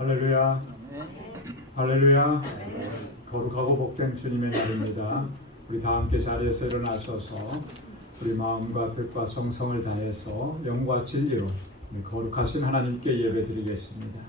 할렐루야. 할렐루야. 거룩하고 복된 주님의 날입니다. 우리 다 함께 자리에서 일어나셔서 우리 마음과 뜻과 성성을 다해서 영과 진리로 거룩하신 하나님께 예배드리겠습니다.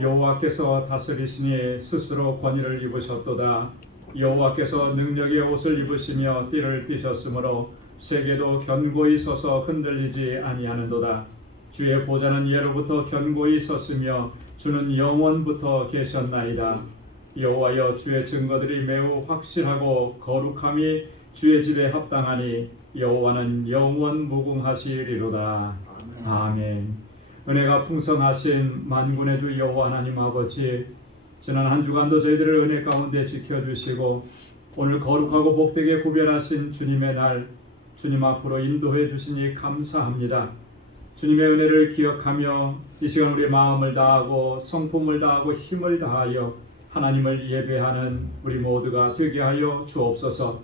여호와께서 다스리시니 스스로 권위를 입으셨도다. 여호와께서 능력의 옷을 입으시며 띠를 띠셨으므로 세계도 견고히 서서 흔들리지 아니하는도다. 주의 보좌는 예로부터 견고히 섰으며 주는 영원부터 계셨나이다. 여호와여, 주의 증거들이 매우 확실하고 거룩함이 주의 집에 합당하니 여호와는 영원 무궁하시리로다. 아멘. 은혜가 풍성하신 만군의 주 여호와 하나님 아버지, 지난 한 주간도 저희들을 은혜 가운데 지켜주시고 오늘 거룩하고 복되게 구별하신 주님의 날, 주님 앞으로 인도해 주시니 감사합니다. 주님의 은혜를 기억하며 이 시간 우리 마음을 다하고 성품을 다하고 힘을 다하여 하나님을 예배하는 우리 모두가 되게 하여 주옵소서.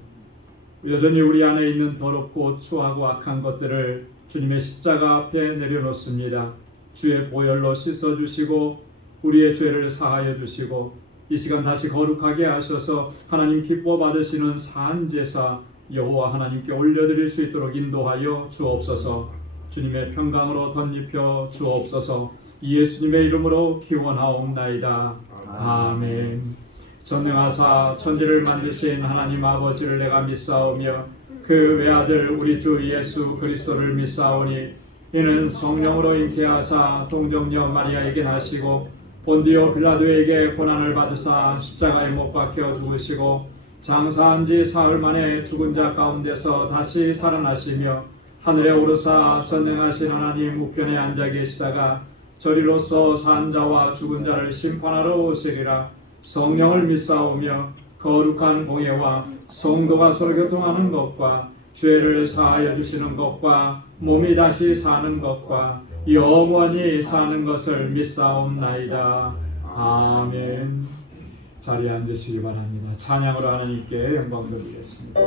여전히 우리 안에 있는 더럽고 추하고 악한 것들을 주님의 십자가 앞에 내려놓습니다. 주의 보혈로 씻어주시고 우리의 죄를 사하여 주시고 이 시간 다시 거룩하게 하셔서 하나님 기뻐 받으시는 산제사 여호와 하나님께 올려드릴 수 있도록 인도하여 주옵소서. 주님의 평강으로 덧입혀 주옵소서. 예수님의 이름으로 기원하옵나이다. 아멘. 전능하사 천지를 만드신 하나님 아버지를 내가 믿사오며 그 외아들 우리 주 예수 그리스도를 믿사오니 이는 성령으로 잉태하사 동정녀 마리아에게 나시고 본디오 빌라도에게 고난을 받으사 십자가에 못 박혀 죽으시고 장사한 지 사흘 만에 죽은 자 가운데서 다시 살아나시며 하늘에 오르사 전능하신 하나님 우편에 앉아 계시다가 저리로서 산 자와 죽은 자를 심판하러 오시리라. 성령을 믿사오며 거룩한 공예와 성도가 서로 교통하는 것과 죄를 사하여 주시는 것과 몸이 다시 사는 것과 영원히 사는 것을 믿사옵나이다. 아멘. 자리에 앉으시기 바랍니다. 찬양으로 하나님께 영광 돌리겠습니다.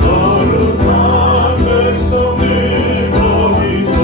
거룩한 백성들 거기서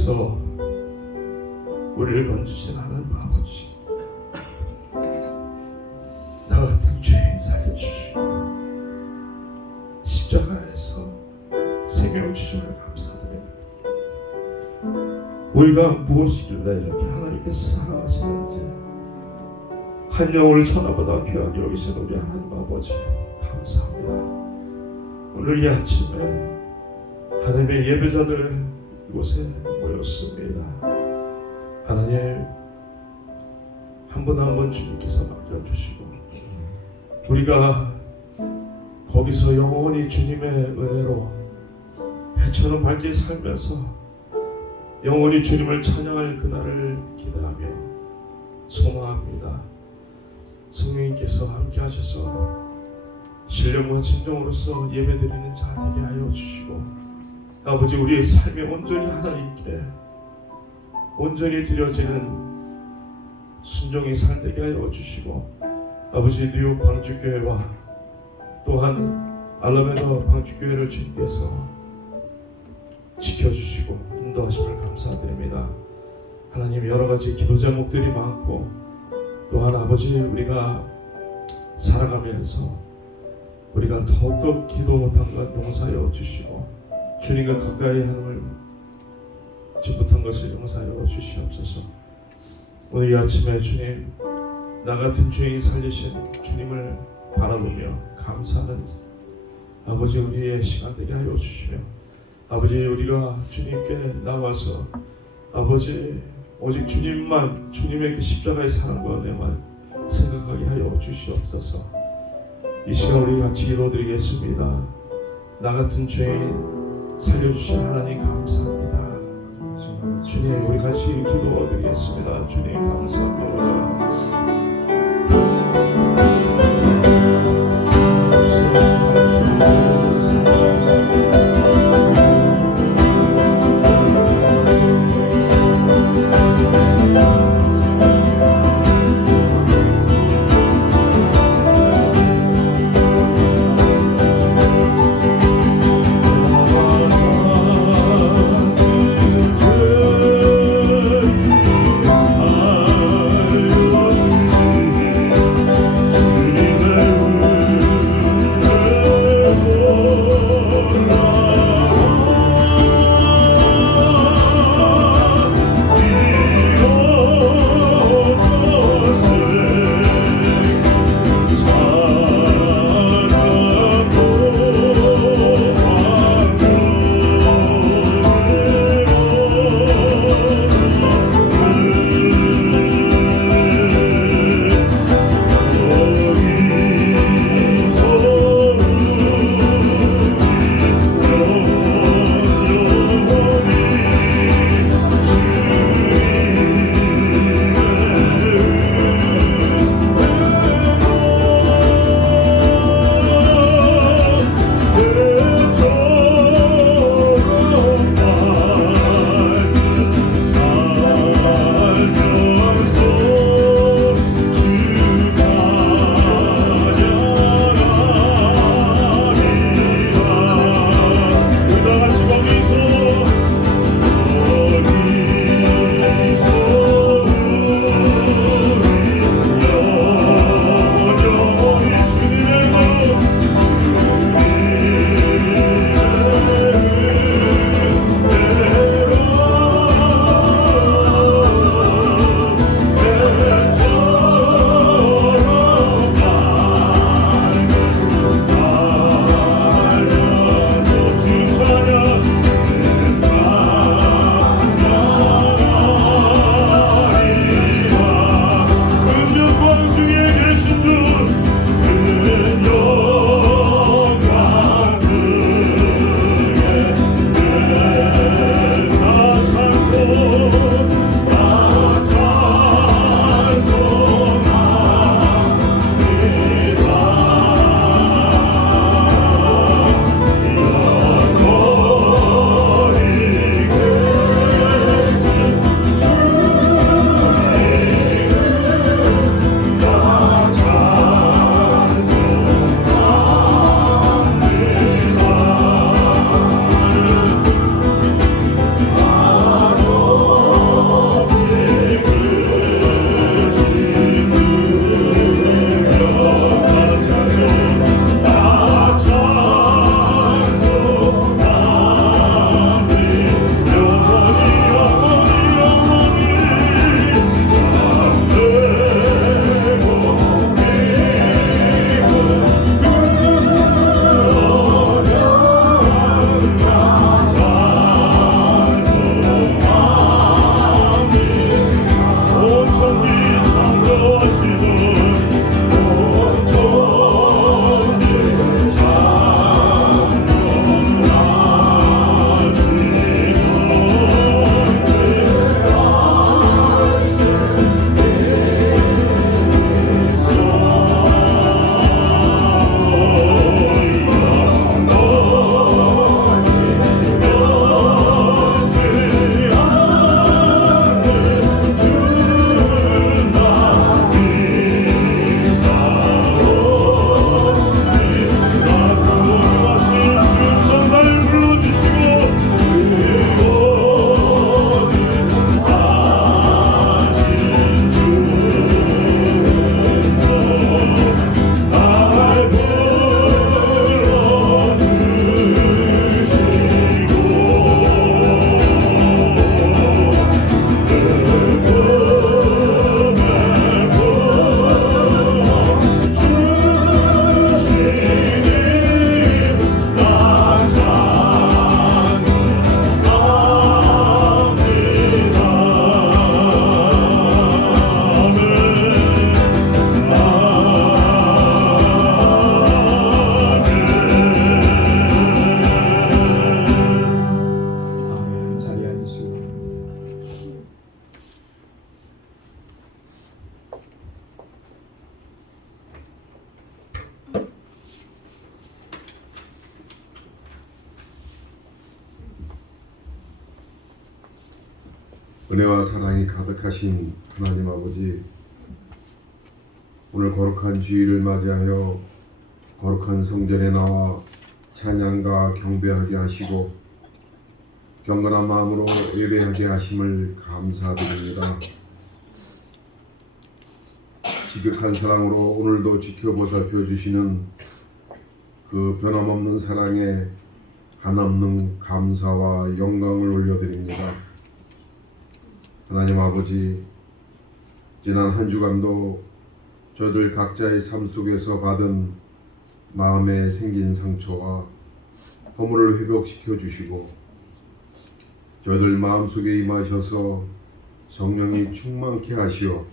땅에서 우리를 건지신 하나님 아버지, 나 같은 죄인 살려주시고 십자가에서 생명을 주심을 감사드립니다. 우리가 무엇이길래 이렇게 하나님께서 사랑하시는지, 한 영혼을 천하보다 귀하게 여기신 우리 하나님 아버지 감사합니다. 오늘 이 아침에 하나님의 예배자들 이곳에 모였습니다. 하나님, 한 분 한 분 주님께서 맡겨주시고 우리가 거기서 영원히 주님의 은혜로 해처럼 밝게 살면서 영원히 주님을 찬양할 그날을 기대하며 소망합니다. 성령님께서 함께 하셔서 신령과 진정으로서 예배드리는 자 되게 하여 주시고, 아버지, 우리의 삶이 온전히 하나님께 온전히 드려지는 순종의 삶 되게 하여 주시고, 아버지, 뉴욕 방주교회와 또한 알라메다 방주교회를 주님께서 지켜주시고 인도하심을 감사드립니다. 하나님, 여러 가지 기도 제목들이 많고 또한 아버지, 우리가 살아가면서 우리가 더욱더 기도 못한 것 용서하여 주시고 주님과 가까이 하는 못한 것을 용서하여 주시옵소서. 오늘 이 아침에 주님, 나 같은 죄인 살리신 주님을 바라보며 감사하는 아버지 우리의 시간 되게 하여 주시며, 아버지, 우리가 주님께 나와서 아버지 오직 주님만, 주님의 그 십자가의 사랑과 은혜만 생각하게 하여 주시옵소서. 이 시간 우리 같이 기도드리겠습니다. 나 같은 죄인 살려주신 하나님 감사합니다. 주님, 우리 같이 기도드리겠습니다. 주님 감사합니다. 은혜와 사랑이 가득하신 하나님 아버지, 오늘 거룩한 주일을 맞이하여 거룩한 성전에 나와 찬양과 경배하게 하시고 경건한 마음으로 예배하게 하심을 감사드립니다. 지극한 사랑으로 오늘도 지켜보살펴 주시는 그 변함없는 사랑에 한없는 감사와 영광을 올려드립니다. 하나님 아버지, 지난 한 주간도 저희들 각자의 삶 속에서 받은 마음에 생긴 상처와 허물을 회복시켜 주시고 저희들 마음속에 임하셔서 성령이 충만케 하시어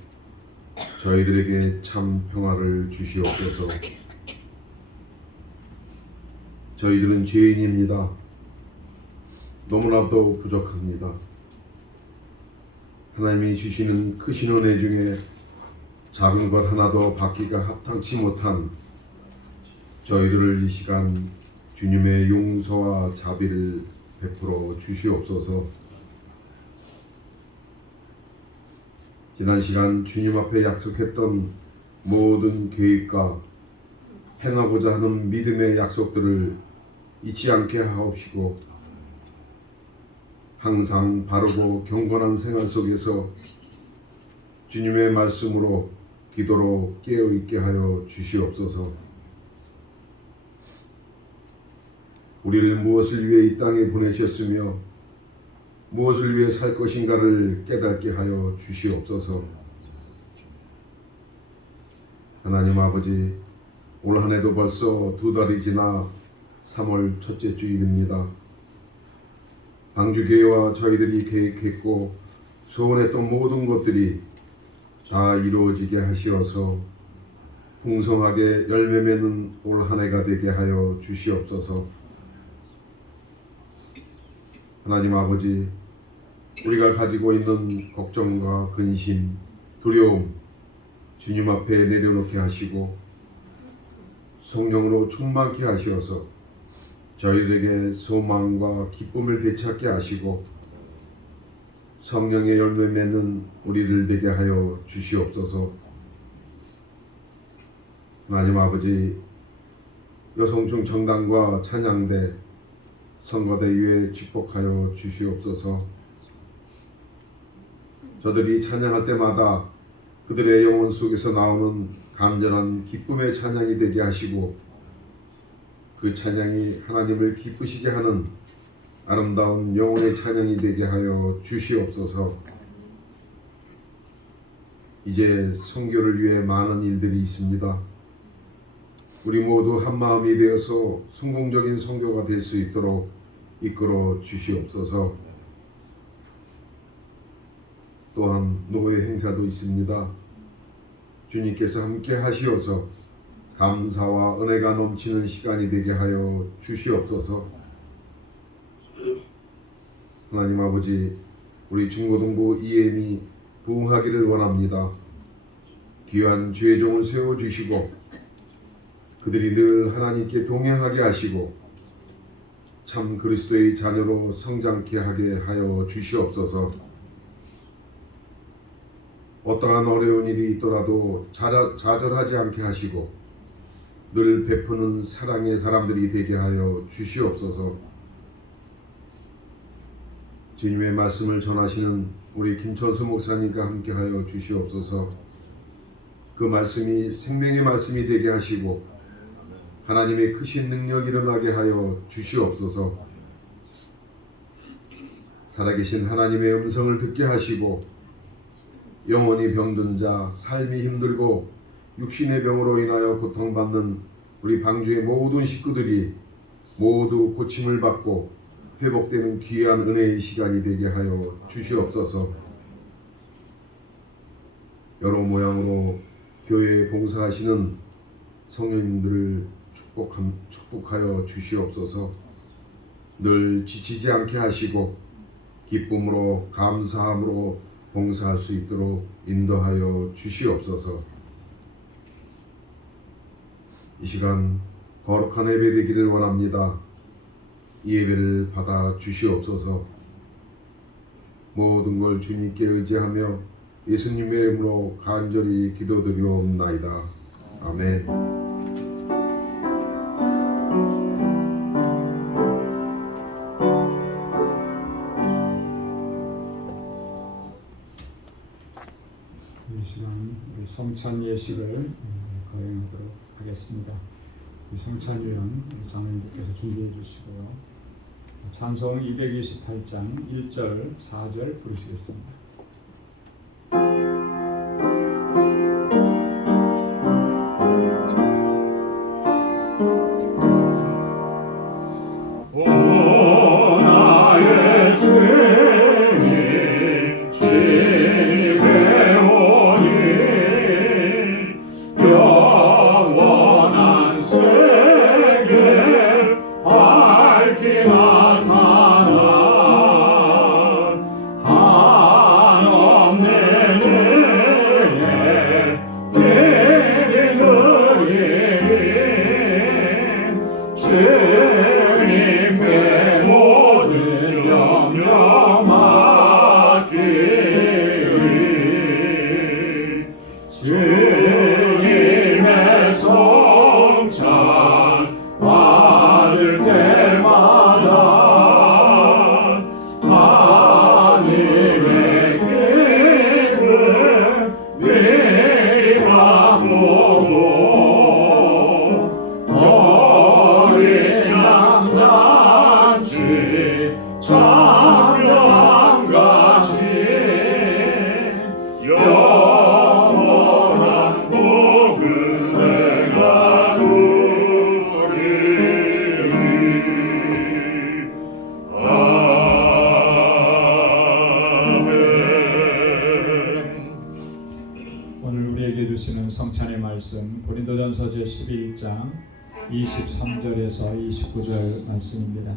저희들에게 참 평화를 주시옵소서. 저희들은 죄인입니다. 너무나도 부족합니다. 하나님이 주시는 크신 은혜 중에 작은 것 하나도 받기가 합당치 못한 저희들을 이 시간 주님의 용서와 자비를 베풀어 주시옵소서. 지난 시간 주님 앞에 약속했던 모든 계획과 행하고자 하는 믿음의 약속들을 잊지 않게 하옵시고 항상 바르고 경건한 생활 속에서 주님의 말씀으로 기도로 깨어있게 하여 주시옵소서. 우리를 무엇을 위해 이 땅에 보내셨으며 무엇을 위해 살 것인가를 깨닫게 하여 주시옵소서. 하나님 아버지, 올 한 해도 벌써 2달이 지나 3월 첫째 주일입니다. 방주교회와 저희들이 계획했고 소원했던 모든 것들이 다 이루어지게 하시어서 풍성하게 열매 맺는 올 한 해가 되게 하여 주시옵소서. 하나님 아버지, 우리가 가지고 있는 걱정과 근심, 두려움 주님 앞에 내려놓게 하시고 성령으로 충만케 하시어서 저희들에게 소망과 기쁨을 되찾게 하시고 성령의 열매 맺는 우리를 되게 하여 주시옵소서. 하나님 아버지, 여성중 정당과 찬양대, 선거대 위에 축복하여 주시옵소서. 저들이 찬양할 때마다 그들의 영혼 속에서 나오는 간절한 기쁨의 찬양이 되게 하시고 그 찬양이 하나님을 기쁘시게 하는 아름다운 영혼의 찬양이 되게 하여 주시옵소서. 이제 선교를 위해 많은 일들이 있습니다. 우리 모두 한 마음이 되어서 성공적인 선교가 될 수 있도록 이끌어 주시옵소서. 또한 노예 행사도 있습니다. 주님께서 함께 하시어서 감사와 은혜가 넘치는 시간이 되게 하여 주시옵소서. 하나님 아버지, 우리 중고등부 EM이 부흥하기를 원합니다. 귀한 주의 종을 세워주시고 그들이 늘 하나님께 동행하게 하시고 참 그리스도의 자녀로 성장케 하게 하여 주시옵소서. 어떠한 어려운 일이 있더라도 좌절하지 않게 하시고 늘 베푸는 사랑의 사람들이 되게 하여 주시옵소서. 주님의 말씀을 전하시는 우리 김천수 목사님과 함께 하여 주시옵소서. 그 말씀이 생명의 말씀이 되게 하시고 하나님의 크신 능력이 일어나게 하여 주시옵소서. 살아계신 하나님의 음성을 듣게 하시고 영혼이 병든 자, 삶이 힘들고 육신의 병으로 인하여 고통받는 우리 방주의 모든 식구들이 모두 고침을 받고 회복되는 귀한 은혜의 시간이 되게 하여 주시옵소서. 여러 모양으로 교회에 봉사하시는 성령님들을 축복하여 주시옵소서. 늘 지치지 않게 하시고 기쁨으로 감사함으로 봉사할 수 있도록 인도하여 주시옵소서. 이 시간 거룩한 예배 되기를 원합니다. 이 예배를 받아 주시옵소서. 모든 걸 주님께 의지하며 예수님의 이름으로 간절히 기도드리옵나이다. 아멘. 이 시간 우리 성찬 예식을 거행하도록 하겠습니다. 이 성찬 위원 장로님께서 준비해 주시고요. 찬송 228장 1절 4절 부르시겠습니다. 주님께 모든 염려 맡기리 주님의 성찬 받을 때마다 하늘의 기름 미리 맛보고 어린 양 잔치 찬양같이 영원한 복을 내가 누리리. 아멘. 오늘 우리에게 주시는 성찬의 말씀 고린도전서 제11장 23절에서 29절 말씀입니다.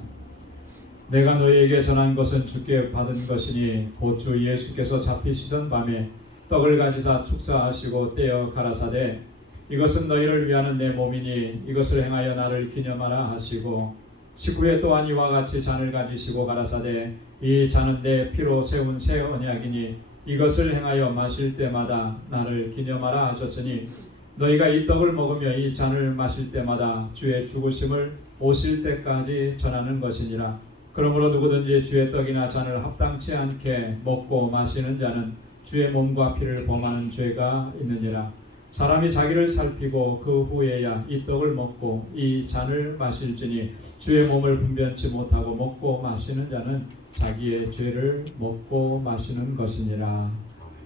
내가 너희에게 전한 것은 주께 받은 것이니 곧 주 예수께서 잡히시던 밤에 떡을 가지사 축사하시고 떼어 가라사대 이것은 너희를 위하는 내 몸이니 이것을 행하여 나를 기념하라 하시고 식후에 또한 이와 같이 잔을 가지시고 가라사대 이 잔은 내 피로 세운 새 언약이니 이것을 행하여 마실 때마다 나를 기념하라 하셨으니 너희가 이 떡을 먹으며 이 잔을 마실 때마다 주의 죽으심을 오실 때까지 전하는 것이니라. 그러므로 누구든지 주의 떡이나 잔을 합당치 않게 먹고 마시는 자는 주의 몸과 피를 범하는 죄가 있느니라. 사람이 자기를 살피고 그 후에야 이 떡을 먹고 이 잔을 마실지니 주의 몸을 분변치 못하고 먹고 마시는 자는 자기의 죄를 먹고 마시는 것이니라.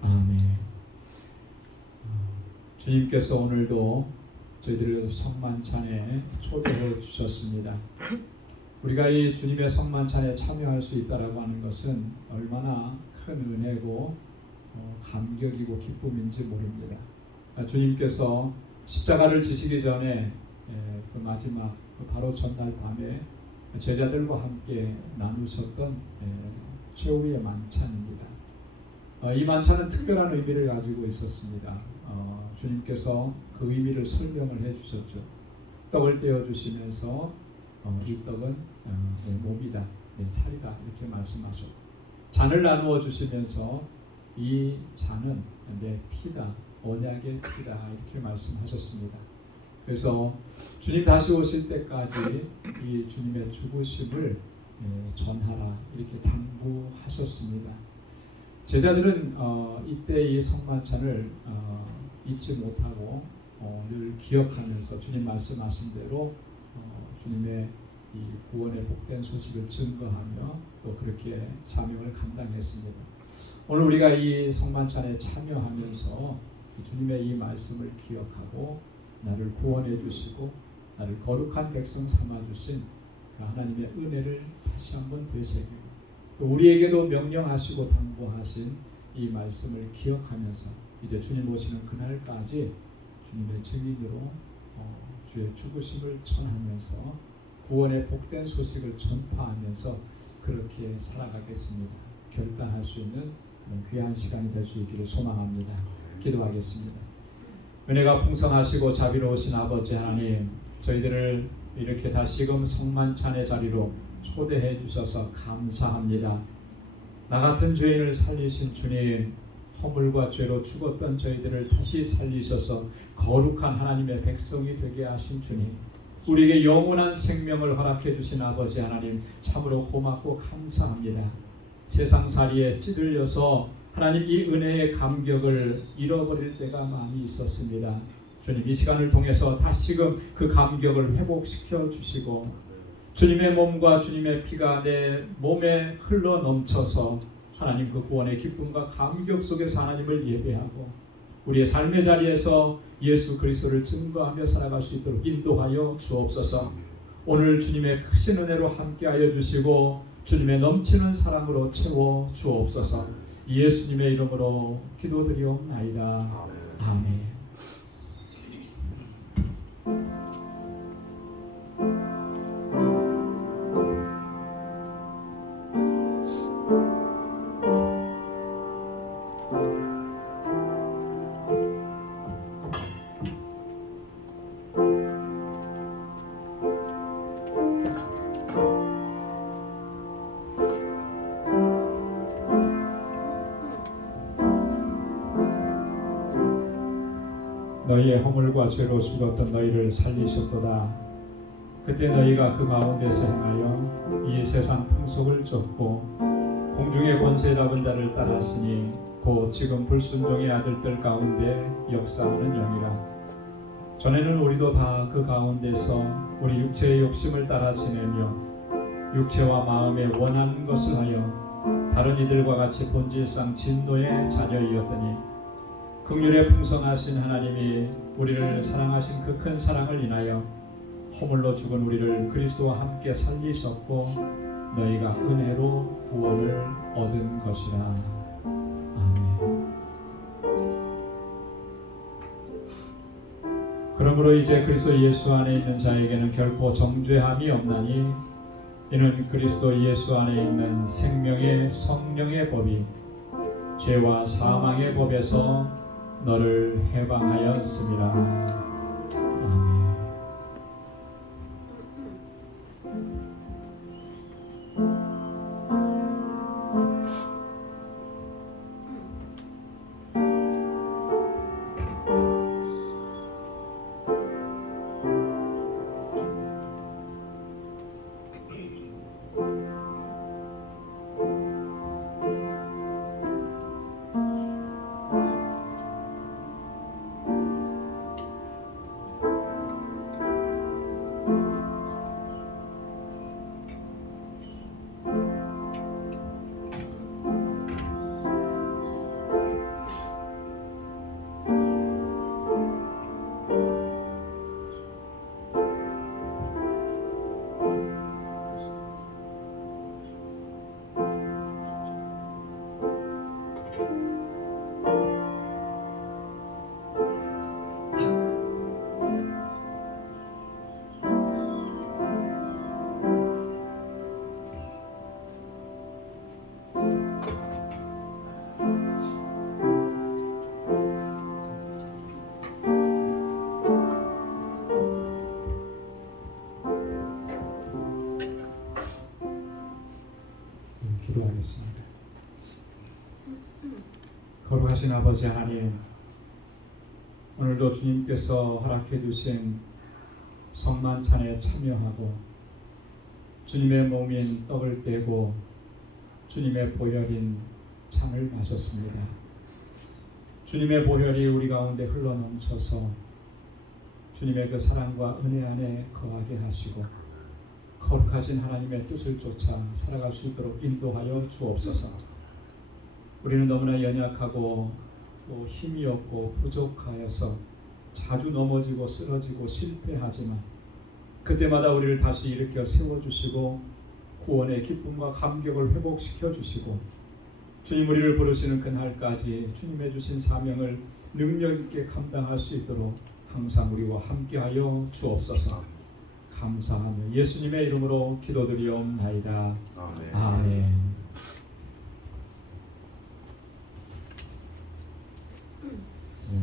아멘. 주님께서 오늘도 저희들을 성만찬에 초대해 주셨습니다. 우리가 이 주님의 성만찬에 참여할 수 있다라고 하는 것은 얼마나 큰 은혜고 감격이고 기쁨인지 모릅니다. 주님께서 십자가를 지시기 전에 그 마지막 바로 전날 밤에 제자들과 함께 나누셨던 최후의 만찬입니다. 이 만찬은 특별한 의미를 가지고 있었습니다. 주님께서 그 의미를 설명을 해주셨죠. 떡을 떼어주시면서 이 떡은 내 몸이다, 내 살이다 이렇게 말씀하셨고 잔을 나누어 주시면서 이 잔은 내 피다, 언약의 피다 이렇게 말씀하셨습니다. 그래서 주님 다시 오실 때까지 이 주님의 죽으심을 전하라 이렇게 당부하셨습니다. 제자들은 이때 이 성만찬을 잊지 못하고 늘 기억하면서 주님 말씀하신 대로 주님의 이 구원의 복된 소식을 증거하며 또 그렇게 사명을 감당했습니다. 오늘 우리가 이 성만찬에 참여하면서 주님의 이 말씀을 기억하고 나를 구원해 주시고 나를 거룩한 백성 삼아 주신 하나님의 은혜를 다시 한번 되새기고 또 우리에게도 명령하시고 당부하신 이 말씀을 기억하면서 이제 주님 오시는 그날까지 주님의 증인으로 주의 죽으심을 전하면서 구원의 복된 소식을 전파하면서 그렇게 살아가겠습니다. 결단할 수 있는 그런 귀한 시간이 될 수 있기를 소망합니다. 기도하겠습니다. 은혜가 풍성하시고 자비로우신 아버지 하나님, 저희들을 이렇게 다시금 성만찬의 자리로 초대해 주셔서 감사합니다. 나 같은 죄인을 살리신 주님, 허물과 죄로 죽었던 저희들을 다시 살리셔서 거룩한 하나님의 백성이 되게 하신 주님, 우리에게 영원한 생명을 허락해 주신 아버지 하나님, 참으로 고맙고 감사합니다. 세상살이에 찌들려서 하나님 이 은혜의 감격을 잃어버릴 때가 많이 있었습니다. 주님, 이 시간을 통해서 다시금 그 감격을 회복시켜 주시고 주님의 몸과 주님의 피가 내 몸에 흘러 넘쳐서 하나님 그 구원의 기쁨과 감격 속에서 하나님을 예배하고 우리의 삶의 자리에서 예수 그리스도를 증거하며 살아갈 수 있도록 인도하여 주옵소서. 오늘 주님의 크신 은혜로 함께하여 주시고 주님의 넘치는 사랑으로 채워 주옵소서. 예수님의 이름으로 기도드리옵나이다. 아멘. 너희의 허물과 죄로 죽었던 너희를 살리셨도다. 그때 너희가 그 가운데서 행하여 이 세상 풍속을 쫓고 공중의 권세 잡은 자를 따랐으니 곧 지금 불순종의 아들들 가운데 역사하는 영이라. 전에는 우리도 다 그 가운데서 우리 육체의 욕심을 따라 지내며 육체와 마음에 원하는 것을 하여 다른 이들과 같이 본질상 진노의 자녀이었더니 긍휼에 풍성하신 하나님이 우리를 사랑하신 그 큰 사랑을 인하여 허물로 죽은 우리를 그리스도와 함께 살리셨고 너희가 은혜로 구원을 얻은 것이라. 아멘. 그러므로 이제 그리스도 예수 안에 있는 자에게는 결코 정죄함이 없나니 이는 그리스도 예수 안에 있는 생명의 성령의 법이 죄와 사망의 법에서 너를 해방하였습니다. 아멘. 기도하겠습니다. 거룩하신 아버지 하나님, 오늘도 주님께서 허락해 주신 성만찬에 참여하고 주님의 몸인 떡을 떼고 주님의 보혈인 잔을 마셨습니다. 주님의 보혈이 우리 가운데 흘러넘쳐서 주님의 그 사랑과 은혜 안에 거하게 하시고 거룩하신 하나님의 뜻을 쫓아 살아갈 수 있도록 인도하여 주옵소서. 우리는 너무나 연약하고 또 힘이 없고 부족하여서 자주 넘어지고 쓰러지고 실패하지만 그때마다 우리를 다시 일으켜 세워주시고 구원의 기쁨과 감격을 회복시켜 주시고 주님 우리를 부르시는 그날까지 주님의 주신 사명을 능력 있게 감당할 수 있도록 항상 우리와 함께하여 주옵소서. 감사하며 예수님의 이름으로 기도드리옵나이다. 아멘. 아멘.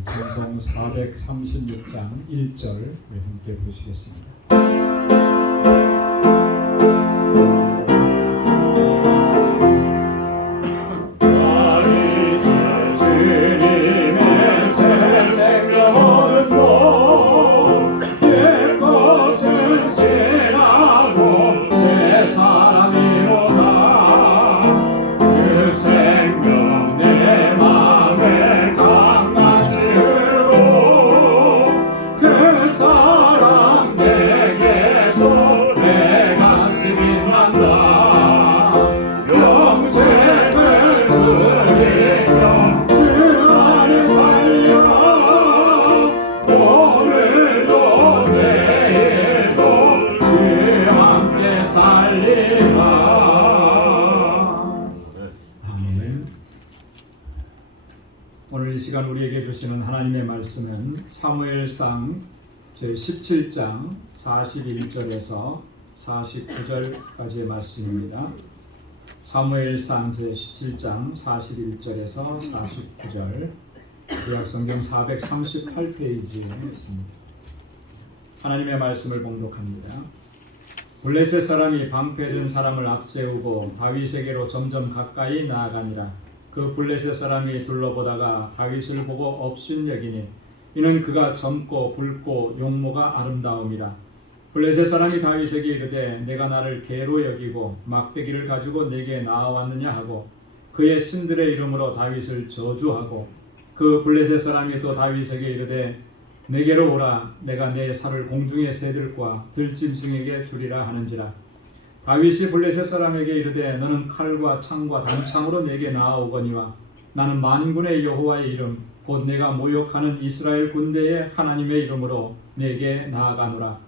찬송 436장 1절 함께 부르시겠습니다. 시간 우리에게 주시는 하나님의 말씀은 사무엘상 제17장 41절에서 49절까지의 말씀입니다. 사무엘상 제17장 41절에서 49절, 구약성경 438페이지에 있습니다. 하나님의 말씀을 봉독합니다. 블레셋 사람이 방패든 사람을 앞세우고 다윗에게로 점점 가까이 나아가니라. 그 블레셋 사람이 둘러보다가 다윗을 보고 업신여기니 이는 그가 젊고 붉고 용모가 아름다움이라. 블레셋 사람이 다윗에게 이르되 내가 나를 개로 여기고 막대기를 가지고 내게 나아왔느냐 하고 그의 신들의 이름으로 다윗을 저주하고 그 블레셋 사람이 또 다윗에게 이르되 내게로 오라. 내가 내 살을 공중의 새들과 들짐승에게 주리라 하는지라. 다윗이 블레셋 사람에게 이르되 너는 칼과 창과 단창으로 내게 나아오거니와 나는 만군의 여호와의 이름 곧 내가 모욕하는 이스라엘 군대의 하나님의 이름으로 내게 나아가노라.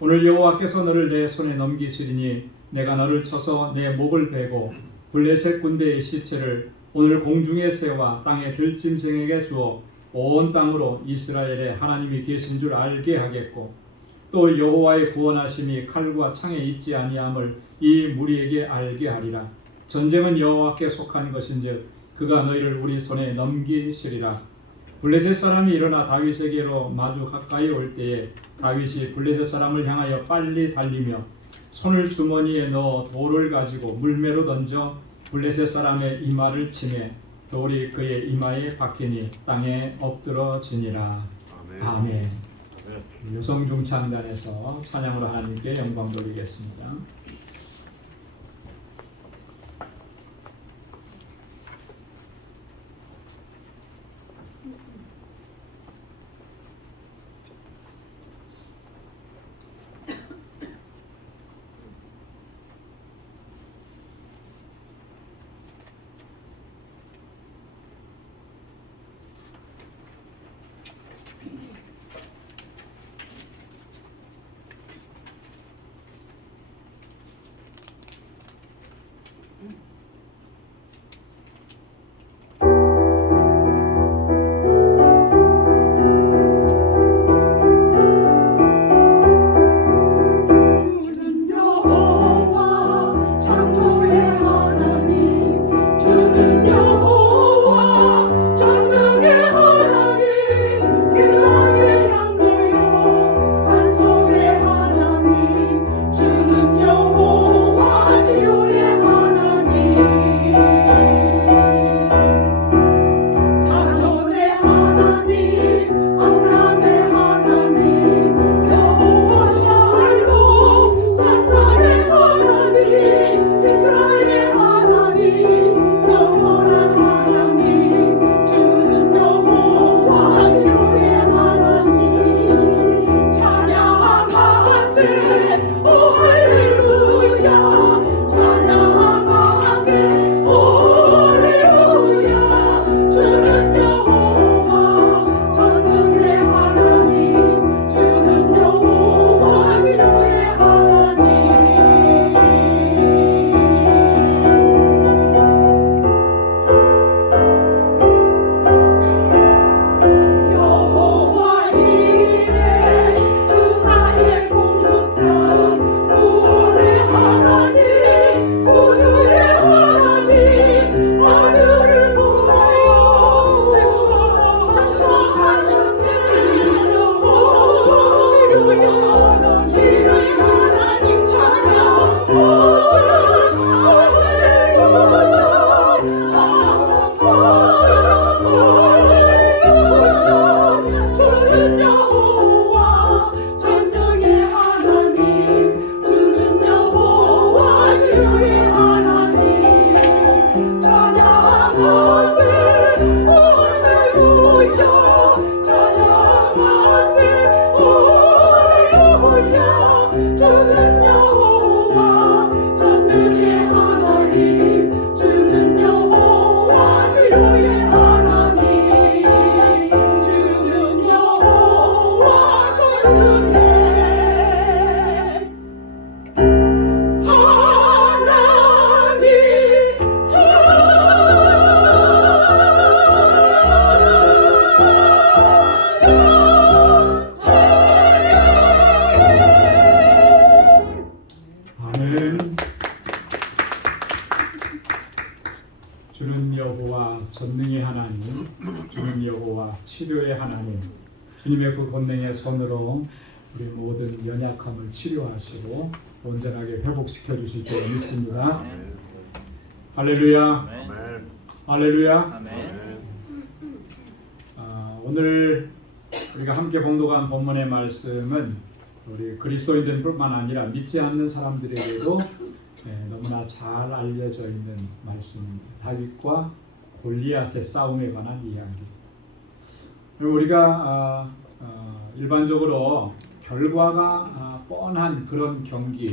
오늘 여호와께서 너를 내 손에 넘기시리니 내가 너를 쳐서 내 목을 베고 블레셋 군대의 시체를 오늘 공중의 새와 땅의 들짐승에게 주어 온 땅으로 이스라엘에 하나님이 계신 줄 알게 하겠고 또 여호와의 구원하심이 칼과 창에 있지 아니함을 이 무리에게 알게 하리라. 전쟁은 여호와께 속한 것인즉 그가 너희를 우리 손에 넘기시리라. 블레셋 사람이 일어나 다윗에게로 마주 가까이 올 때에 다윗이 블레셋 사람을 향하여 빨리 달리며 손을 주머니에 넣어 돌을 가지고 물매로 던져 블레셋 사람의 이마를 치매 돌이 그의 이마에 박히니 땅에 엎드러지니라. 아멘. 유성중창단에서 찬양으로 하나님께 영광 돌리겠습니다. 주님의 그 권능의 손으로 우리 모든 연약함을 치료하시고 온전하게 회복시켜 주실 줄 믿습니다. 할렐루야. 할렐루야. 오늘 우리가 함께 봉독한 본문의 말씀은 우리 그리스도인들뿐만 아니라 믿지 않는 사람들에게도 너무나 잘 알려져 있는 말씀입니다. 다윗과 골리앗의 싸움에 관한 이야기. 우리가 일반적으로 결과가 뻔한 그런 경기,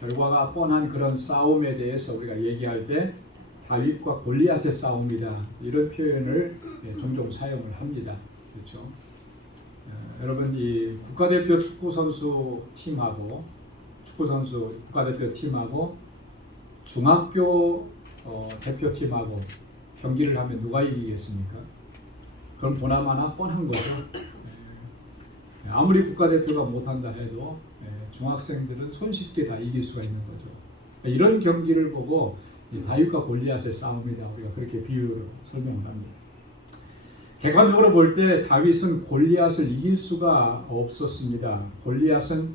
결과가 뻔한 그런 싸움에 대해서 우리가 얘기할 때 다윗과 골리앗의 싸움이다, 이런 표현을 종종 사용을 합니다. 그렇죠? 여러분, 이 국가대표 축구 선수 팀하고 국가대표 팀하고 중학교 대표팀하고 경기를 하면 누가 이기겠습니까? 그럼 보나마나 뻔한 거죠. 아무리 국가대표가 못한다 해도 중학생들은 손쉽게 다 이길 수가 있는 거죠. 이런 경기를 보고 다윗과 골리앗의 싸움이다, 우리가 그렇게 비유로 설명을 합니다. 객관적으로 볼 때 다윗은 골리앗을 이길 수가 없었습니다. 골리앗은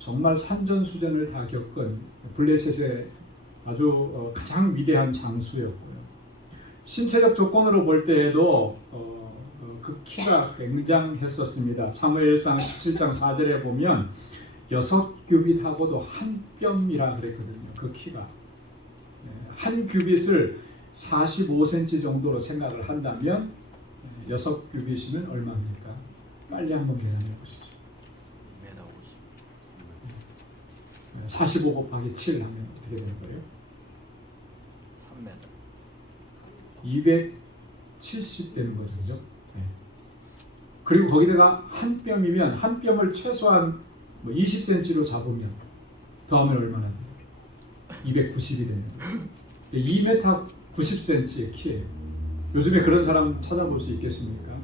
정말 산전수전을 다 겪은 블레셋의 아주 가장 위대한 장수였고요. 신체적 조건으로 볼 때에도 그 키가 굉장했었습니다. 사무엘상 17장 4절에 보면 6규빗하고도 한 뼘이라 그랬거든요. 그 키가 한 규빗을 45cm 정도로 생각을 한다면 6규빗이면 얼마입니까? 빨리 한번 계산해 보십시오. 45 곱하기 7 하면 어떻게 되는 거예요? 270 되는 거죠. 그죠? 그리고 거기다가 한 뼘이면 한 뼘을 최소한 20cm로 잡으면 더하면 얼마나 돼요? 290이 되는 거예요. 2m 90cm의 키예요. 요즘에 그런 사람 찾아볼 수 있겠습니까?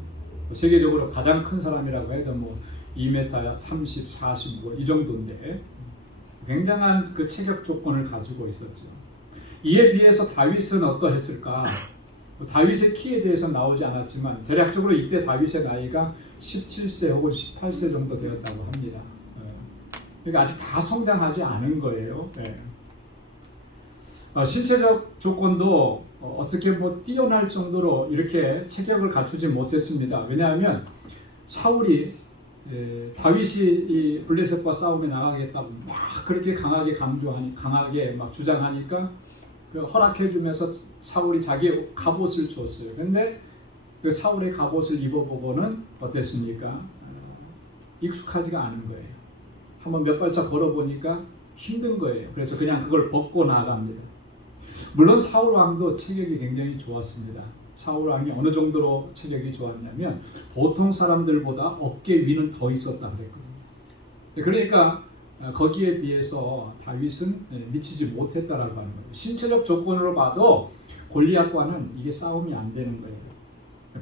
세계적으로 가장 큰 사람이라고 해도 2m 30, 40 이 정도인데 굉장한 그 체격 조건을 가지고 있었죠. 이에 비해서 다윗은 어떠했을까? 다윗의 키에 대해서 나오지 않았지만 대략적으로 이때 다윗의 나이가 17세 혹은 18세 정도 되었다고 합니다. 그러니까 아직 다 성장하지 않은 거예요. 신체적 조건도 어떻게 뛰어날 정도로 이렇게 체격을 갖추지 못했습니다. 왜냐하면 사울이 다윗이 이 블레셋과 싸움에 나가겠다고 막 그렇게 강하게 강하게 막 주장하니까 허락해주면서 사울이 자기의 갑옷을 줬어요. 근데 그 사울의 갑옷을 입어보고는 어땠습니까? 익숙하지가 않은 거예요. 한번 몇 발짝 걸어보니까 힘든 거예요. 그래서 그냥 그걸 벗고 나갑니다. 물론 사울 왕도 체격이 굉장히 좋았습니다. 사울 왕이 어느 정도로 체격이 좋았냐면 보통 사람들보다 어깨 위는 더 있었다 그랬거든요. 그러니까 거기에 비해서 다윗은 미치지 못했다라고 하는 거예요. 신체적 조건으로 봐도 골리앗과는 이게 싸움이 안 되는 거예요.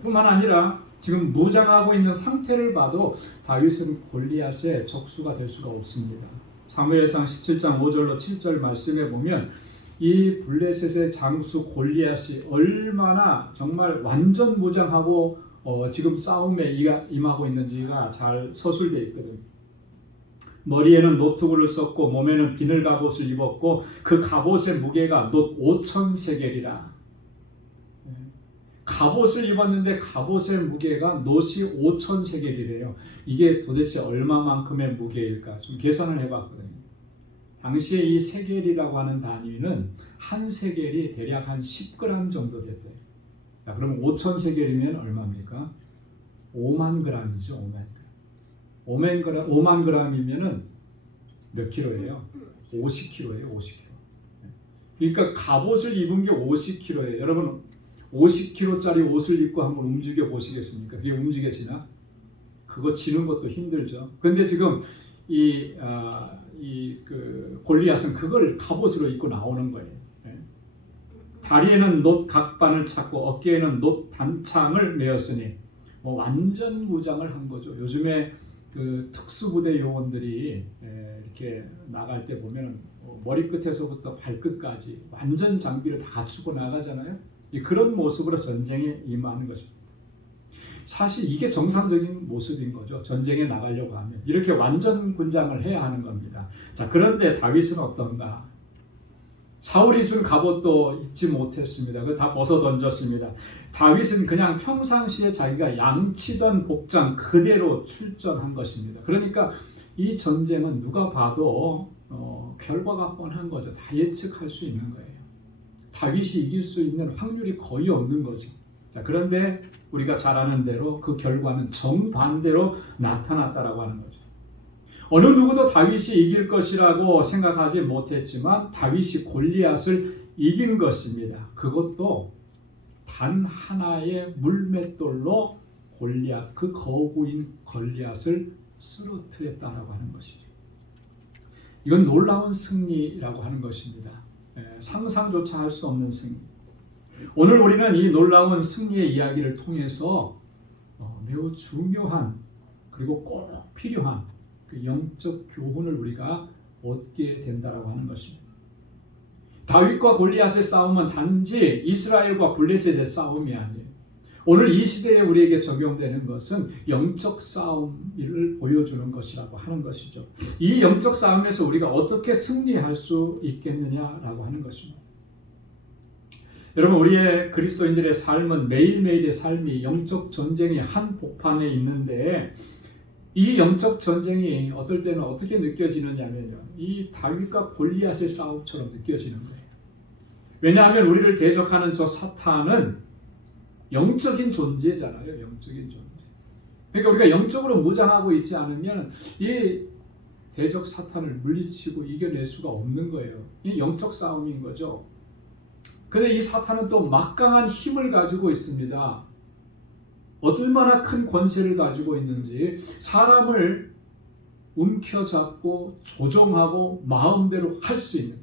뿐만 아니라 지금 무장하고 있는 상태를 봐도 다윗은 골리앗의 적수가 될 수가 없습니다. 사무엘상 17장 5절로 7절 말씀에 보면 이 블레셋의 장수 골리앗이 얼마나 정말 완전 무장하고 지금 싸움에 임하고 있는지가 잘 서술되어 있거든요. 머리에는 노트구를 썼고 몸에는 비늘 갑옷을 입었고 그 갑옷의 무게가 놋 5,000세겔이라. 갑옷을 입었는데 갑옷의 무게가 놋이 5,000세겔이래요. 이게 도대체 얼마만큼의 무게일까? 좀 계산을 해봤거든요. 당시에 이 세겔이라고 하는 단위는 한 세겔이 대략 한 10g 정도 됐대요. 자, 그럼 5,000세겔이면 얼마입니까? 5만 g이죠. 5만 g이면은 몇 킬로예요? 50kg예요. 50kg. 그러니까 갑옷을 입은 게 50kg예요. 여러분 50kg짜리 옷을 입고 한번 움직여 보시겠습니까? 그게 움직여지나? 그거 지는 것도 힘들죠. 근데 지금 그 골리앗은 그걸 갑옷으로 입고 나오는 거예요. 다리에는 놋 각반을 찾고 어깨에는 놋 단창을 메었으니 완전 무장을 한 거죠. 요즘에 그 특수부대 요원들이 이렇게 나갈 때 보면 머리끝에서부터 발끝까지 완전 장비를 다 갖추고 나가잖아요. 그런 모습으로 전쟁에 임하는 것입니다. 사실 이게 정상적인 모습인 거죠. 전쟁에 나가려고 하면 이렇게 완전 군장을 해야 하는 겁니다. 자, 그런데 다윗은 어떤가? 사울이 준 갑옷도 잊지 못했습니다. 그거 다 벗어 던졌습니다. 다윗은 그냥 평상시에 자기가 양치던 복장 그대로 출전한 것입니다. 그러니까 이 전쟁은 누가 봐도 결과가 뻔한 거죠. 다 예측할 수 있는 거예요. 다윗이 이길 수 있는 확률이 거의 없는 거죠. 자, 그런데 우리가 잘 아는 대로 그 결과는 정반대로 나타났다라고 하는 거죠. 어느 누구도 다윗이 이길 것이라고 생각하지 못했지만 다윗이 골리앗을 이긴 것입니다. 그것도 단 하나의 물맷돌로 골리앗, 그 거구인 골리앗을 쓰러뜨렸다라고 하는 것이죠. 이건 놀라운 승리라고 하는 것입니다. 상상조차 할 수 없는 승리. 오늘 우리는 이 놀라운 승리의 이야기를 통해서 매우 중요한 그리고 꼭 필요한 그 영적 교훈을 우리가 얻게 된다라고 하는 것입니다. 다윗과 골리앗의 싸움은 단지 이스라엘과 블레셋의 싸움이 아니에요. 오늘 이 시대에 우리에게 적용되는 것은 영적 싸움을 보여주는 것이라고 하는 것이죠. 이 영적 싸움에서 우리가 어떻게 승리할 수 있겠느냐라고 하는 것입니다. 여러분, 우리의 그리스도인들의 삶은 매일매일의 삶이 영적 전쟁의 한 복판에 있는데 이 영적 전쟁이 어떨 때는 어떻게 느껴지느냐면요, 이 다윗과 골리앗의 싸움처럼 느껴지는 거예요. 왜냐하면 우리를 대적하는 저 사탄은 영적인 존재잖아요. 영적인 존재. 그러니까 우리가 영적으로 무장하고 있지 않으면 이 대적 사탄을 물리치고 이겨낼 수가 없는 거예요. 이 영적 싸움인 거죠. 그런데 이 사탄은 또 막강한 힘을 가지고 있습니다. 얼마나 큰 권세를 가지고 있는지 사람을 움켜잡고 조종하고 마음대로 할 수 있는.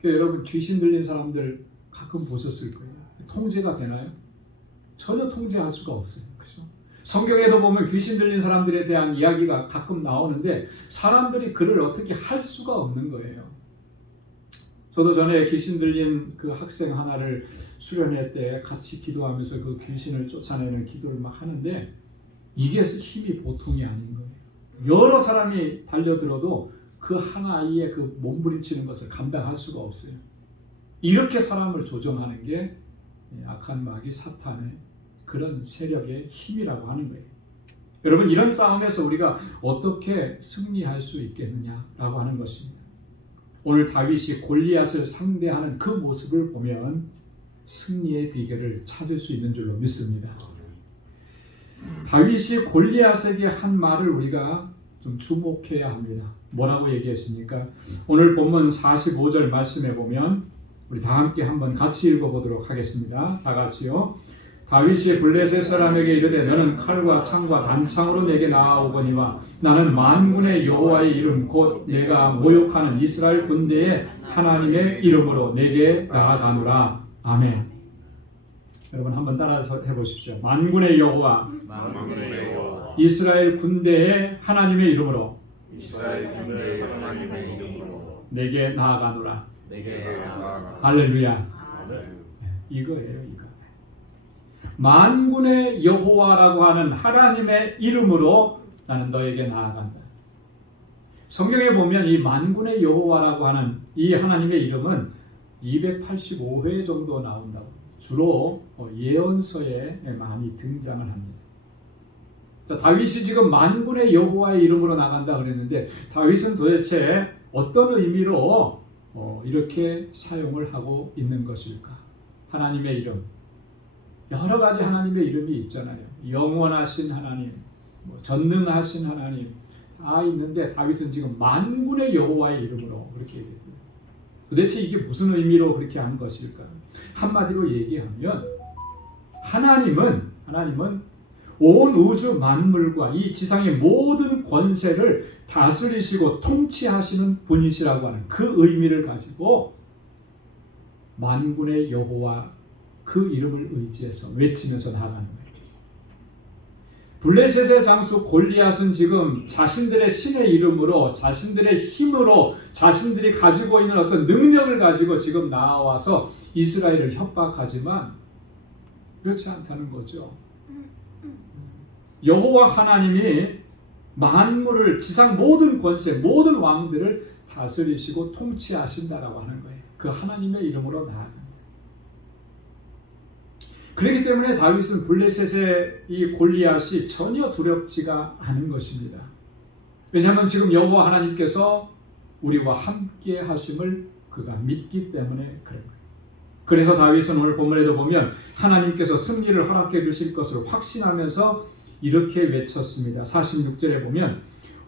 그러니까 여러분, 귀신 들린 사람들 가끔 보셨을 거예요. 통제가 되나요? 전혀 통제할 수가 없어요. 그렇죠? 성경에도 보면 귀신 들린 사람들에 대한 이야기가 가끔 나오는데 사람들이 그를 어떻게 할 수가 없는 거예요. 저도 전에 귀신 들린 그 학생 하나를 수련회 때 같이 기도하면서 그 귀신을 쫓아내는 기도를 막 하는데 이게 힘이 보통이 아닌 거예요. 여러 사람이 달려들어도 그 한 아이의 그 몸부림치는 것을 감당할 수가 없어요. 이렇게 사람을 조종하는 게 악한 마귀 사탄의 그런 세력의 힘이라고 하는 거예요. 여러분, 이런 싸움에서 우리가 어떻게 승리할 수 있겠느냐라고 하는 것입니다. 오늘 다윗이 골리앗을 상대하는 그 모습을 보면 승리의 비결을 찾을 수 있는 줄로 믿습니다. 다윗이 골리앗에게 한 말을 우리가 좀 주목해야 합니다. 뭐라고 얘기했습니까? 오늘 본문 45절 말씀에 보면 우리 다 함께 한번 같이 읽어보도록 하겠습니다. 다 같이요. 다윗이 블레셋 사람에게 이르되 너는 칼과 창과 단창으로 내게 나아오거니와 나는 만군의 여호와의 이름 곧 내가 모욕하는 이스라엘 군대의 하나님의 이름으로 내게 나아가노라. 아멘. 여러분 한번 따라서 해보십시오. 만군의 여호와 이스라엘 군대의 하나님의 이름으로 내게 나아가노라. 할렐루야. 이거예요, 이거. 만군의 여호와라고 하는 하나님의 이름으로 나는 너에게 나아간다. 성경에 보면 이 만군의 여호와라고 하는 이 하나님의 이름은 285회 정도 나온다고. 주로 예언서에 많이 등장을 합니다. 자, 다윗이 지금 만군의 여호와의 이름으로 나간다 그랬는데 다윗은 도대체 어떤 의미로 이렇게 사용을 하고 있는 것일까? 하나님의 이름. 여러 가지 하나님의 이름이 있잖아요. 영원하신 하나님, 전능하신 하나님 다 있는데 다윗은 지금 만군의 여호와의 이름으로 그렇게 얘기해요. 도대체 이게 무슨 의미로 그렇게 한 것일까? 한마디로 얘기하면 하나님은 온 우주 만물과 이 지상의 모든 권세를 다스리시고 통치하시는 분이시라고 하는 그 의미를 가지고 만군의 여호와 그 이름을 의지해서 외치면서 나가는 거예요. 블레셋의 장수 골리앗은 지금 자신들의 신의 이름으로 자신들의 힘으로 자신들이 가지고 있는 어떤 능력을 가지고 지금 나와서 이스라엘을 협박하지만 그렇지 않다는 거죠. 여호와 하나님이 만물을, 지상 모든 권세, 모든 왕들을 다스리시고 통치하신다라고 하는 거예요. 그 하나님의 이름으로 나아갑니다. 그렇기 때문에 다윗은 블레셋의 이 골리앗이 전혀 두렵지가 않은 것입니다. 왜냐하면 지금 여호와 하나님께서 우리와 함께 하심을 그가 믿기 때문에 그런 거예요. 그래서 다윗은 오늘 본문에도 보면 하나님께서 승리를 허락해 주실 것을 확신하면서 이렇게 외쳤습니다. 46절에 보면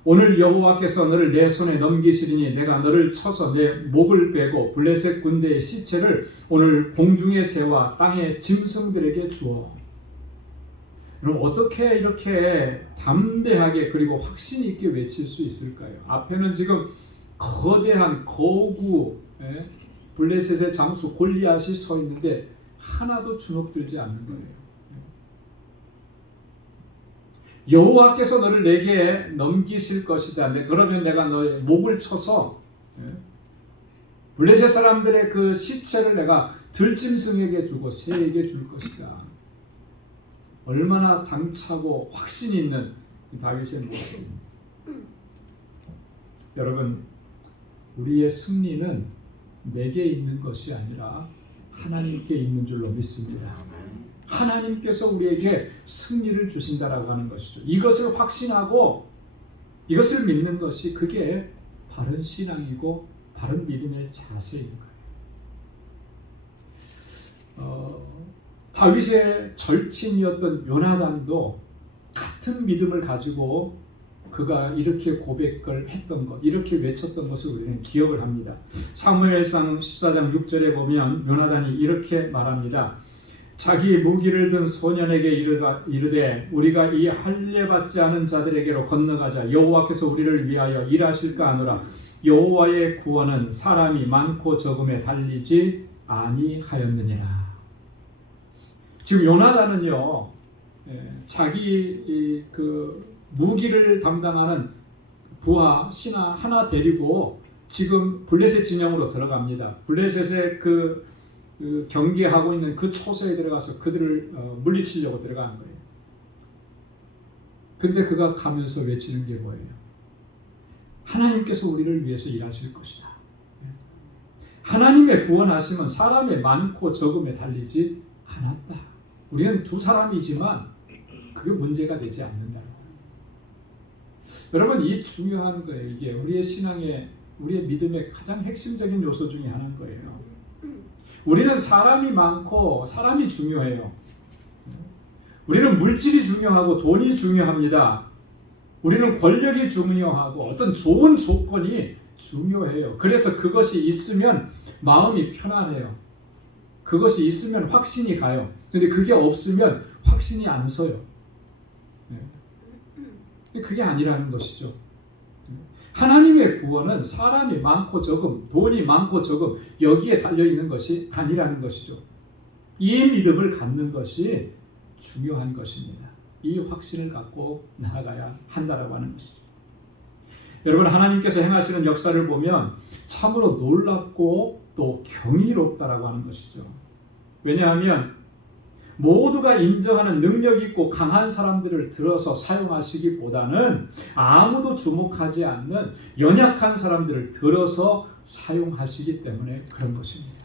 오늘 여호와께서 너를 내 손에 넘기시리니 내가 너를 쳐서 내 목을 베고 블레셋 군대의 시체를 오늘 공중의 새와 땅의 짐승들에게 주어. 여러분 어떻게 이렇게 담대하게 그리고 확신 있게 외칠 수 있을까요? 앞에는 지금 거대한 거구 블레셋의 장수 골리앗이 서 있는데 하나도 주눅들지 않는 거예요. 여호와께서 너를 내게 넘기실 것이다. 그러면 내가 너의 목을 쳐서 블레셋 사람들의 그 시체를 내가 들짐승에게 주고 새에게 줄 것이다. 얼마나 당차고 확신 있는 다윗의 모습. 여러분, 우리의 승리는 내게 있는 것이 아니라 하나님께 있는 줄로 믿습니다. 하나님께서 우리에게 승리를 주신다라고 하는 것이죠. 이것을 확신하고 이것을 믿는 것이 그게 바른 신앙이고 바른 믿음의 자세인 거예요. 다윗의 절친이었던 요나단도 같은 믿음을 가지고 그가 이렇게 고백을 했던 것, 이렇게 외쳤던 것을 우리는 기억을 합니다. 사무엘상 14장 6절에 보면 요나단이 이렇게 말합니다. 자기 무기를 든 소년에게 이르되 우리가 이 할례받지 않은 자들에게로 건너가자. 여호와께서 우리를 위하여 일하실까 하노라. 여호와의 구원은 사람이 많고 적음에 달리지 아니하였느니라. 지금 요나단은요, 자기 그 무기를 담당하는 부하 신하 하나 데리고 지금 블레셋 진영으로 들어갑니다. 블레셋의 그 경계하고 있는 그 초소에 들어가서 그들을 물리치려고 들어가는 거예요. 근데 그가 가면서 외치는 게 뭐예요? 하나님께서 우리를 위해서 일하실 것이다. 하나님의 구원하심은 사람의 많고 적음에 달리지 않았다. 우리는 두 사람이지만 그게 문제가 되지 않는다. 여러분, 이 중요한 거예요. 이게 우리의 신앙의, 우리의 믿음의 가장 핵심적인 요소 중에 하나인 거예요. 우리는 사람이 많고 사람이 중요해요. 우리는 물질이 중요하고 돈이 중요합니다. 우리는 권력이 중요하고 어떤 좋은 조건이 중요해요. 그래서 그것이 있으면 마음이 편안해요. 그것이 있으면 확신이 가요. 근데 그게 없으면 확신이 안 서요. 그게 아니라는 것이죠. 하나님의 구원은 사람이 많고 적음, 돈이 많고 적음 여기에 달려있는 것이 아니라는 것이죠. 이 믿음을 갖는 것이 중요한 것입니다. 이 확신을 갖고 나아가야 한다라고 하는 것이죠. 여러분, 하나님께서 행하시는 역사를 보면 참으로 놀랍고 또 경이롭다라고 하는 것이죠. 왜냐하면 모두가 인정하는 능력 있고 강한 사람들을 들어서 사용하시기보다는 아무도 주목하지 않는 연약한 사람들을 들어서 사용하시기 때문에 그런 것입니다.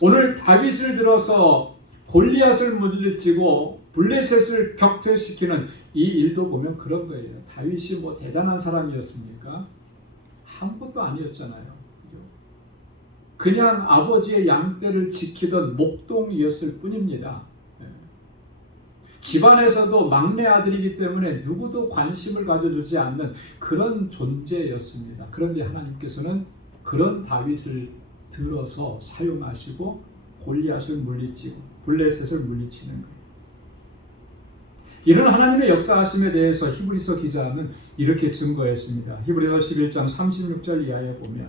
오늘 다윗을 들어서 골리앗을 물리치고 블레셋을 격퇴시키는 이 일도 보면 그런 거예요. 다윗이 뭐 대단한 사람이었습니까? 아무것도 아니었잖아요. 그냥 아버지의 양떼를 지키던 목동이었을 뿐입니다. 집안에서도 막내 아들이기 때문에 누구도 관심을 가져주지 않는 그런 존재였습니다. 그런데 하나님께서는 그런 다윗을 들어서 사용하시고 골리앗을 물리치고 블레셋을 물리치는 거예요. 이런 하나님의 역사하심에 대해서 히브리서 기자는 이렇게 증거했습니다. 히브리서 11장 36절 이하에 보면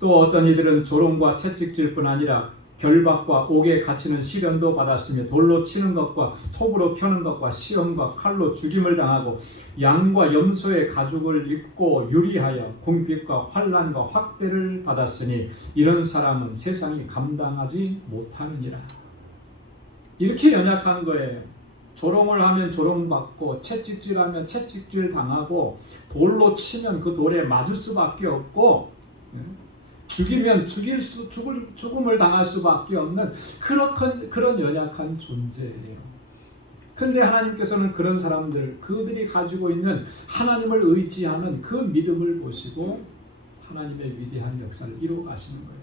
또 어떤 이들은 조롱과 채찍질 뿐 아니라 결박과 옥에 갇히는 시련도 받았으며 돌로 치는 것과 톱으로 켜는 것과 시험과 칼로 죽임을 당하고 양과 염소의 가죽을 입고 유리하여 궁핍과 환난과 확대를 받았으니 이런 사람은 세상이 감당하지 못하느니라. 이렇게 연약한 거예요. 조롱을 하면 조롱받고 채찍질하면 채찍질 당하고 돌로 치면 그 돌에 맞을 수밖에 없고 죽이면 죽음을 당할 수밖에 없는 그런 연약한 존재예요. 근데 하나님께서는 그런 사람들, 그들이 가지고 있는 하나님을 의지하는 그 믿음을 보시고 하나님의 위대한 역사를 이루어 가시는 거예요.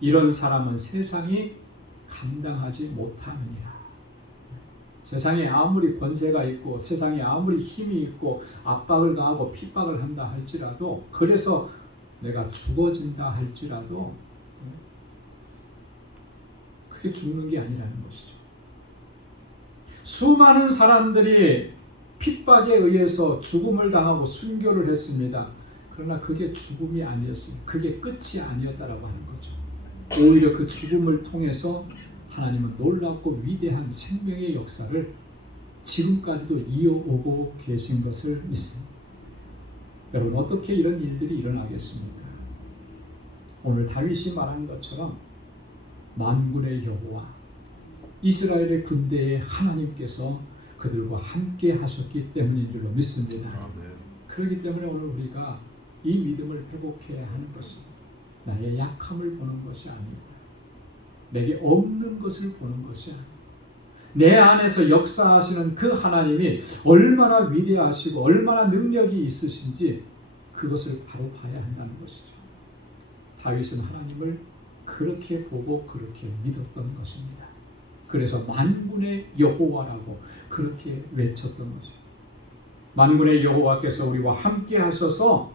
이런 사람은 세상이 감당하지 못하느니라. 세상에 아무리 권세가 있고 세상에 아무리 힘이 있고 압박을 가하고 핍박을 한다 할지라도, 그래서 내가 죽어진다 할지라도 그게 죽는 게 아니라는 것이죠. 수많은 사람들이 핍박에 의해서 죽음을 당하고 순교를 했습니다. 그러나 그게 죽음이 아니었습니다. 그게 끝이 아니었다라고 하는 거죠. 오히려 그 죽음을 통해서 하나님은 놀랍고 위대한 생명의 역사를 지금까지도 이어오고 계신 것을 믿습니다. 여러분, 어떻게 이런 일들이 일어나겠습니까? 오늘 다윗이 말한 것처럼 만군의 여호와, 이스라엘의 군대의 하나님께서 그들과 함께 하셨기 때문인 줄로 믿습니다. 그렇기 때문에 오늘 우리가 이 믿음을 회복해야 하는 것입니다. 나의 약함을 보는 것이 아닙니다. 내게 없는 것을 보는 것이 아닙니다. 내 안에서 역사하시는 그 하나님이 얼마나 위대하시고 얼마나 능력이 있으신지 그것을 바로 봐야 한다는 것이죠. 다윗은 하나님을 그렇게 보고 그렇게 믿었던 것입니다. 그래서 만군의 여호와라고 그렇게 외쳤던 것입니다. 만군의 여호와께서 우리와 함께 하셔서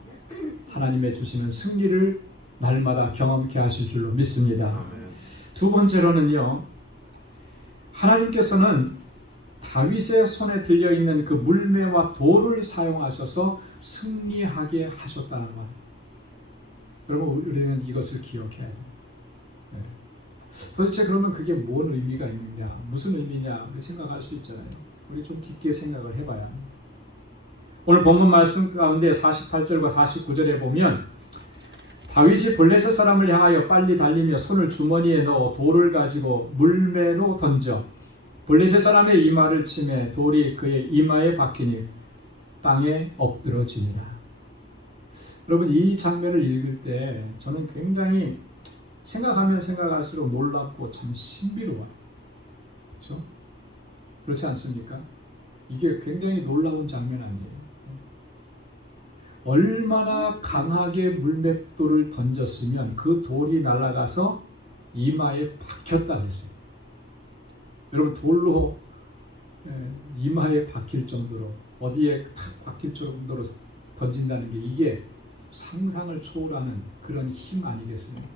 하나님의 주시는 승리를 날마다 경험케 하실 줄로 믿습니다. 두 번째로는요, 하나님께서는 다윗의 손에 들려있는 그 물매와 돌을 사용하셔서 승리하게 하셨다는 것. 여러분, 우리는 이것을 기억해야 해요. 도대체 그러면 그게 뭔 의미가 있느냐, 무슨 의미냐 생각할 수 있잖아요. 우리 좀 깊게 생각을 해봐야 합니다. 오늘 본문 말씀 가운데 48절과 49절에 보면 다윗이 블레셋 사람을 향하여 빨리 달리며 손을 주머니에 넣어 돌을 가지고 물매로 던져 블레셋 사람의 이마를 치매 돌이 그의 이마에 박히니 땅에 엎드러지니라. 여러분, 이 장면을 읽을 때 저는 굉장히 생각하면 생각할수록 놀랍고 참 신비로워요. 그렇죠? 그렇지 않습니까? 이게 굉장히 놀라운 장면 아니에요. 얼마나 강하게 물맷돌을 던졌으면 그 돌이 날아가서 이마에 박혔다 했어요. 여러분, 돌로 이마에 박힐 정도로, 어디에 탁 박힐 정도로 던진다는 게 이게 상상을 초월하는 그런 힘 아니겠습니까?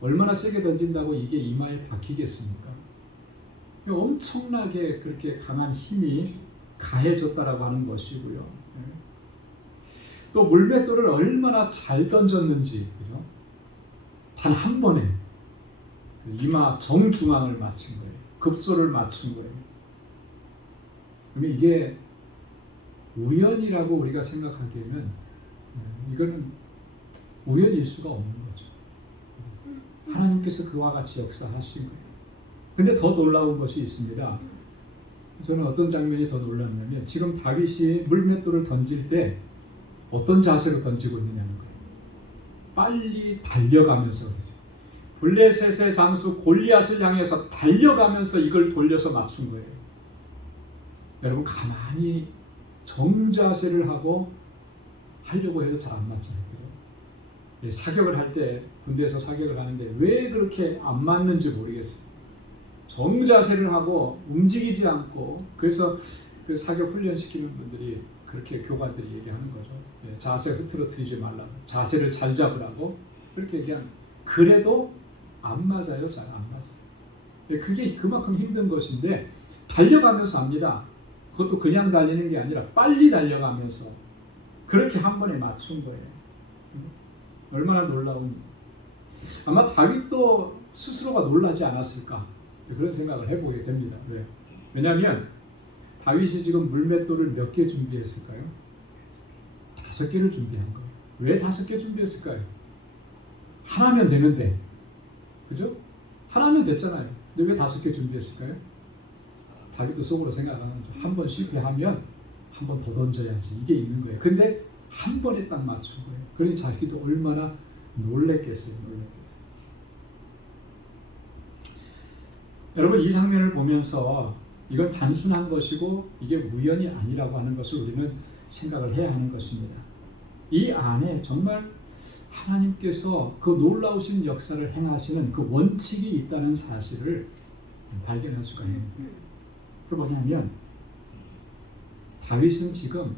얼마나 세게 던진다고 이게 이마에 박히겠습니까? 엄청나게 그렇게 강한 힘이 가해졌다라고 하는 것이고요. 또 물맷돌을 얼마나 잘 던졌는지, 그죠? 단 한 번에 이마 정중앙을 맞춘 거예요. 급소를 맞춘 거예요. 그러면 이게 우연이라고 우리가 생각하기에는 이거는 우연일 수가 없는 거죠. 하나님께서 그와 같이 역사하신 거예요. 근데 더 놀라운 것이 있습니다. 저는 어떤 장면이 더 놀랐냐면, 지금 다윗이 물맷돌을 던질 때 어떤 자세로 던지고 있느냐는 거예요. 빨리 달려가면서 그러죠. 블레셋의 장수 골리앗을 향해서 달려가면서 이걸 돌려서 맞춘 거예요. 여러분, 가만히 정자세를 하고 하려고 해도 잘 안 맞잖아요. 사격을 할 때, 군대에서 사격을 하는데 왜 그렇게 안 맞는지 모르겠어요. 정자세를 하고 움직이지 않고, 그래서 그 사격 훈련시키는 분들이 그렇게 교관들이 얘기하는 거죠. 자세 흐트러뜨리지 말라고, 자세를 잘 잡으라고 그렇게 얘기하는. 그래도 안 맞아요. 잘 안 맞아요. 그게 그만큼 힘든 것인데 달려가면서 합니다. 그것도 그냥 달리는 게 아니라 빨리 달려가면서 그렇게 한 번에 맞춘 거예요. 얼마나 놀라운. 아마 다윗도 스스로가 놀라지 않았을까, 그런 생각을 해보게 됩니다. 왜? 왜냐하면 다윗이 지금 물맷돌을 몇 개 준비했을까요? 5개를 준비한 거예요. 왜 5개 준비했을까요? 하나면 되는데, 그죠? 하나면 됐잖아요. 근데 왜 5개 준비했을까요? 다윗도 속으로 생각하는 거죠. 한 번 실패하면 한 번 더 던져야지. 이게 있는 거예요. 근데 한 번에 딱 맞춘 거예요. 그러니 자기도 얼마나 놀랬겠어요. 여러분, 이 장면을 보면서 이건 단순한 것이고 이게 우연이 아니라고 하는 것을 우리는 생각을 해야 하는 것입니다. 이 안에 정말 하나님께서 그 놀라우신 역사를 행하시는 그 원칙이 있다는 사실을 발견할 수가 있는 거예요. 그 뭐냐면 다윗은 지금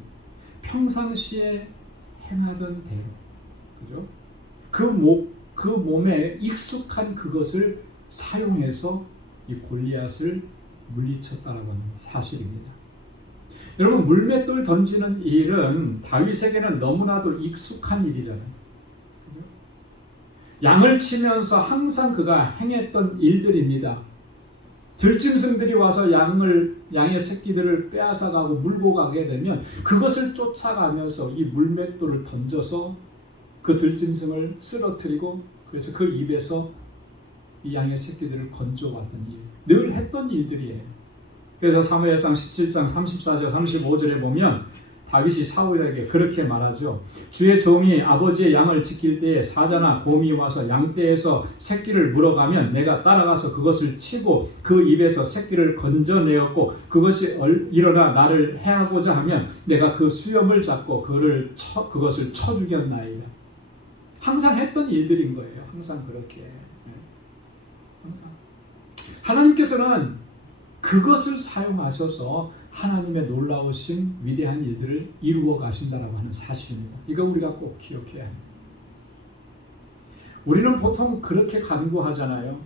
평상시에 행하던 대로, 그죠? 그 몸에 익숙한 그것을 사용해서 이 골리앗을 물리쳤다라고 하는 사실입니다. 여러분, 물맷돌 던지는 일은 다윗에게는 너무나도 익숙한 일이잖아요. 양을 치면서 항상 그가 행했던 일들입니다. 들짐승들이 와서 양의 새끼들을 빼앗아가고 물고 가게 되면 그것을 쫓아가면서 이 물맷돌을 던져서 그 들짐승을 쓰러뜨리고 그래서 그 입에서 이 양의 새끼들을 건져왔던 일, 늘 했던 일들이에요. 그래서 사무엘상 17장 34절 35절에 보면 다윗이 사울에게 그렇게 말하죠. 주의 종이 아버지의 양을 지킬 때에 사자나 곰이 와서 양떼에서 새끼를 물어가면 내가 따라가서 그것을 치고 그 입에서 새끼를 건져내었고 그것이 일어나 나를 해하고자 하면 내가 그 수염을 잡고 그것을 쳐 죽였나이다. 항상 했던 일들인 거예요. 항상 그렇게. 항상. 하나님께서는 그것을 사용하셔서 하나님의 놀라우신 위대한 일들을 이루어 가신다라고 하는 사실입니다. 이거 우리가 꼭 기억해야 합니다. 우리는 보통 그렇게 간구하잖아요.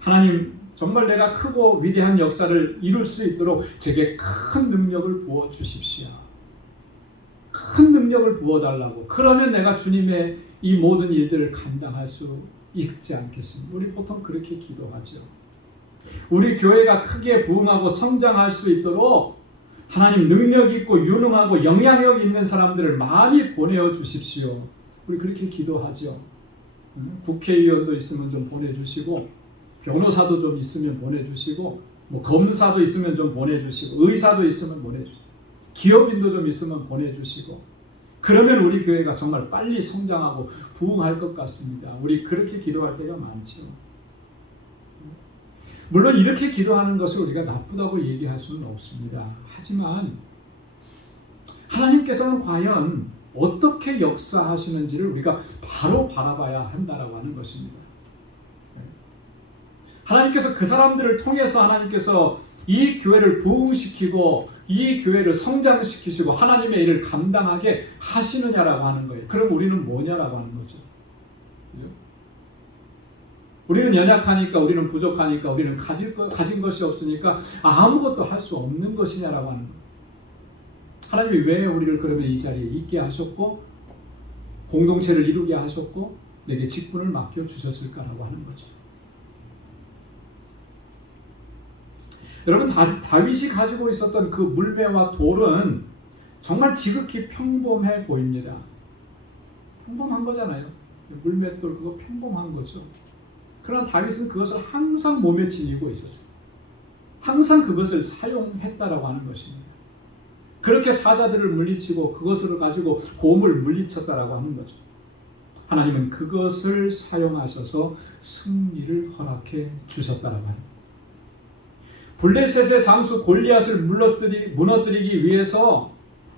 하나님, 정말 내가 크고 위대한 역사를 이룰 수 있도록 제게 큰 능력을 부어 주십시오. 큰 능력을 부어달라고. 그러면 내가 주님의 이 모든 일들을 감당할 수 있지 않겠습니까? 우리 보통 그렇게 기도하죠. 우리 교회가 크게 부흥하고 성장할 수 있도록 하나님 능력 있고 유능하고 영향력 있는 사람들을 많이 보내어 주십시오. 우리 그렇게 기도하죠. 국회의원도 있으면 좀 보내주시고, 변호사도 좀 있으면 보내주시고, 뭐 검사도 있으면 좀 보내주시고, 의사도 있으면 보내주시고, 기업인도 좀 있으면 보내주시고, 그러면 우리 교회가 정말 빨리 성장하고 부흥할 것 같습니다. 우리 그렇게 기도할 때가 많죠. 물론 이렇게 기도하는 것을 우리가 나쁘다고 얘기할 수는 없습니다. 하지만 하나님께서는 과연 어떻게 역사하시는지를 우리가 바로 바라봐야 한다라고 하는 것입니다. 하나님께서 그 사람들을 통해서 하나님께서 이 교회를 부흥시키고 이 교회를 성장시키시고 하나님의 일을 감당하게 하시느냐라고 하는 거예요. 그럼 우리는 뭐냐라고 하는 거죠. 우리는 연약하니까, 우리는 부족하니까, 우리는 가진 것이 없으니까 아무것도 할 수 없는 것이냐라고 하는 거예요. 하나님이 왜 우리를 그러면 이 자리에 있게 하셨고 공동체를 이루게 하셨고 내게 직분을 맡겨주셨을까라고 하는 거죠. 여러분, 다윗이 가지고 있었던 그 물매와 돌은 정말 지극히 평범해 보입니다. 평범한 거잖아요. 물맷돌 그거 평범한 거죠. 그러나 다윗은 그것을 항상 몸에 지니고 있었어요. 항상 그것을 사용했다라고 하는 것입니다. 그렇게 사자들을 물리치고 그것을 가지고 곰을 물리쳤다라고 하는 거죠. 하나님은 그것을 사용하셔서 승리를 허락해 주셨다라고 합니다. 블레셋의 장수 골리앗을 무너뜨리기 위해서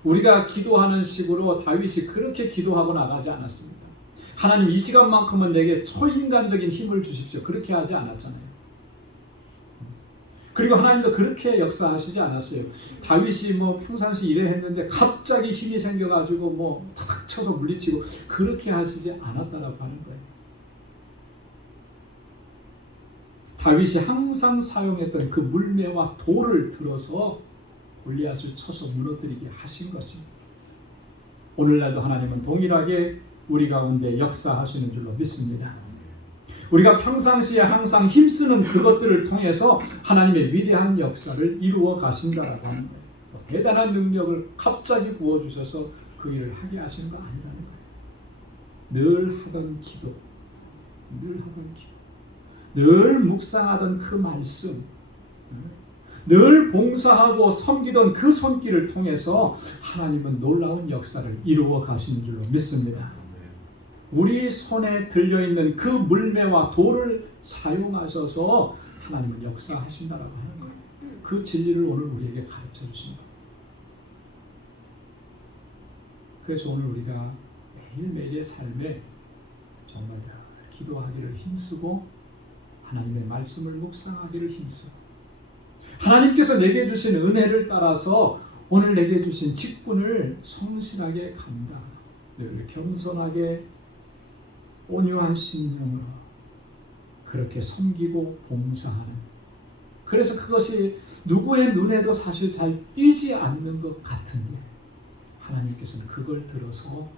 우리가 기도하는 식으로 다윗이 그렇게 기도하고 나가지 않았습니다. 하나님, 이 시간만큼은 내게 초인간적인 힘을 주십시오. 그렇게 하지 않았잖아요. 그리고 하나님도 그렇게 역사하시지 않았어요. 다윗이 평상시 일을 했는데 갑자기 힘이 생겨가지고 탁 쳐서 물리치고 그렇게 하시지 않았다라고 하는 거예요. 다윗이 항상 사용했던 그 물매와 돌을 들어서 골리앗을 쳐서 무너뜨리게 하신 것입니다. 오늘날도 하나님은 동일하게 우리 가운데 역사하시는 줄로 믿습니다. 우리가 평상시에 항상 힘쓰는 그것들을 통해서 하나님의 위대한 역사를 이루어 가신다라고 하는 거예요. 대단한 능력을 갑자기 부어주셔서 그 일을 하게 하시는 거 아니라는 거예요. 늘 하던 기도, 늘 묵상하던 그 말씀, 늘 봉사하고 섬기던 그 손길을 통해서 하나님은 놀라운 역사를 이루어 가시는 줄로 믿습니다. 우리 손에 들려있는 그 물매와 돌을 사용하셔서 하나님은 역사하신다라고 하는 거예요. 그 진리를 오늘 우리에게 가르쳐 주신 거예요. 그래서 오늘 우리가 매일매일의 삶에 정말 기도하기를 힘쓰고 하나님의 말씀을 묵상하기를 힘쓰고 하나님께서 내게 주신 은혜를 따라서 오늘 내게 주신 직분을 성실하게 감당, 늘 겸손하게 온유한 심령으로 그렇게 섬기고 봉사하는, 그래서 그것이 누구의 눈에도 사실 잘 띄지 않는 것 같은데 하나님께서는 그걸 들어서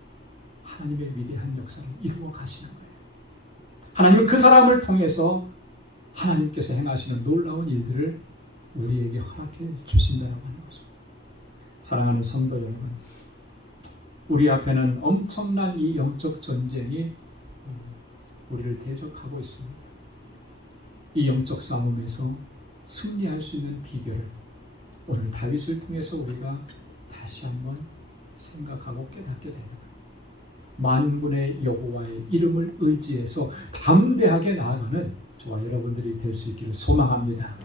하나님의 위대한 역사를 이루어 가시는 거예요. 하나님은 그 사람을 통해서 하나님께서 행하시는 놀라운 일들을 우리에게 허락해 주신다고 하는 거죠. 사랑하는 성도 여러분, 우리 앞에는 엄청난 이 영적 전쟁이 우리를 대적하고 있습니다. 이 영적 싸움에서 승리할 수 있는 비결을 오늘 다윗을 통해서 우리가 다시 한번 생각하고 깨닫게 됩니다. 만군의 여호와의 이름을 의지해서 담대하게 나아가는 저와 여러분들이 될 수 있기를 소망합니다.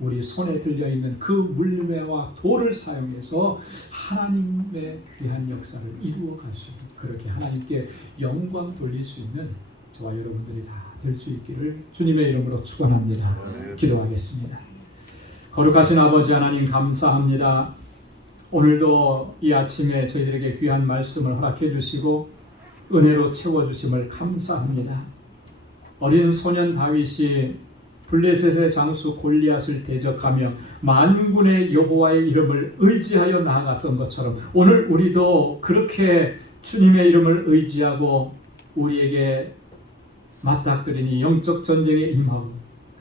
우리 손에 들려있는 그 물매와 돌을 사용해서 하나님의 귀한 역사를 이루어 갈 수 있는, 그렇게 하나님께 영광 돌릴 수 있는 저와 여러분들이 다 될 수 있기를 주님의 이름으로 축원합니다. 기도하겠습니다. 거룩하신 아버지 하나님, 감사합니다. 오늘도 이 아침에 저희들에게 귀한 말씀을 허락해 주시고 은혜로 채워주심을 감사합니다. 어린 소년 다윗이 블레셋의 장수 골리앗을 대적하며 만군의 여호와의 이름을 의지하여 나아갔던 것처럼 오늘 우리도 그렇게 주님의 이름을 의지하고 우리에게 맞닥뜨리니 영적 전쟁에 임하고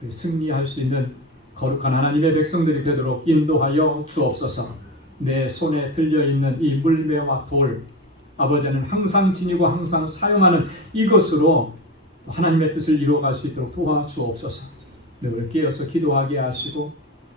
승리할 수 있는 거룩한 하나님의 백성들이 되도록 인도하여 주옵소서. 내 손에 들려있는 이 물매와 돌, 아버지는 항상 지니고 항상 사용하는 이것으로 하나님의 뜻을 이루어갈 수 있도록 도와주옵소서. 늘 깨어서 기도하게 하시고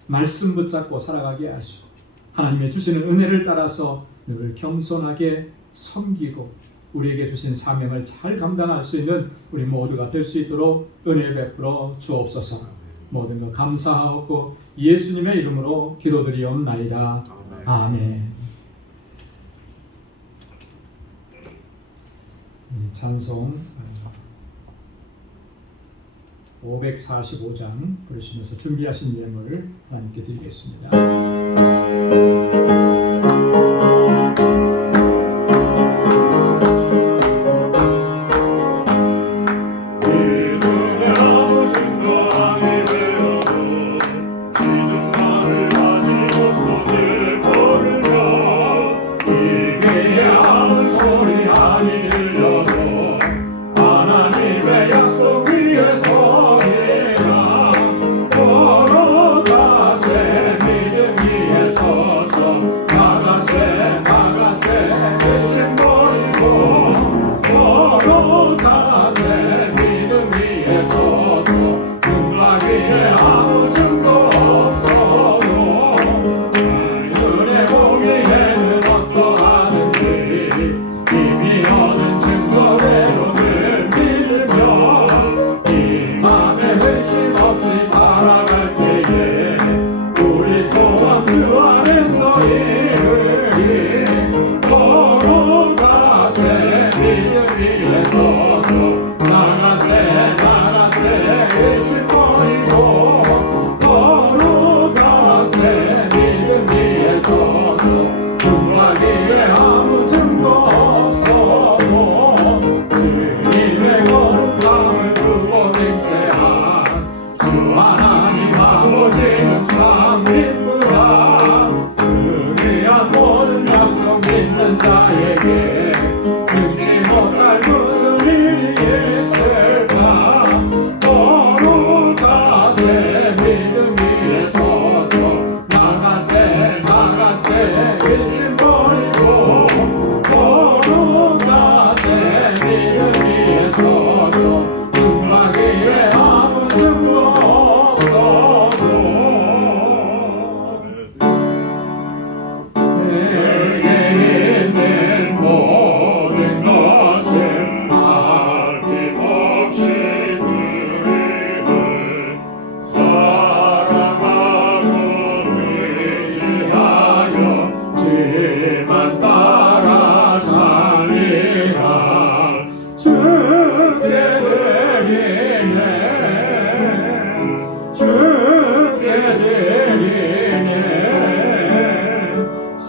말씀 붙잡고 살아가게 하시고 하나님의 주시는 은혜를 따라서 늘 겸손하게 섬기고 우리에게 주신 사명을 잘 감당할 수 있는 우리 모두가 될 수 있도록 은혜 베풀어 주옵소서. 모든 것 감사하고 예수님의 이름으로 기도드리옵나이다. 아멘. 찬송 545장 부르시면서 준비하신 예물을 하나님께 드리겠습니다.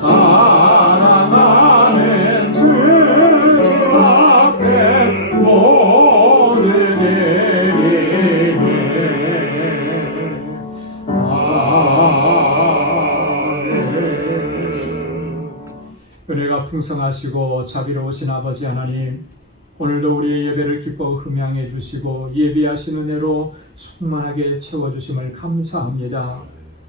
사랑하는 주 앞에 모두 드리네. 은혜가 풍성하시고 자비로우신 아버지 하나님, 오늘도 우리의 예배를 기뻐 흠양해 주시고 예비하신 은혜로 충만하게 채워주심을 감사합니다.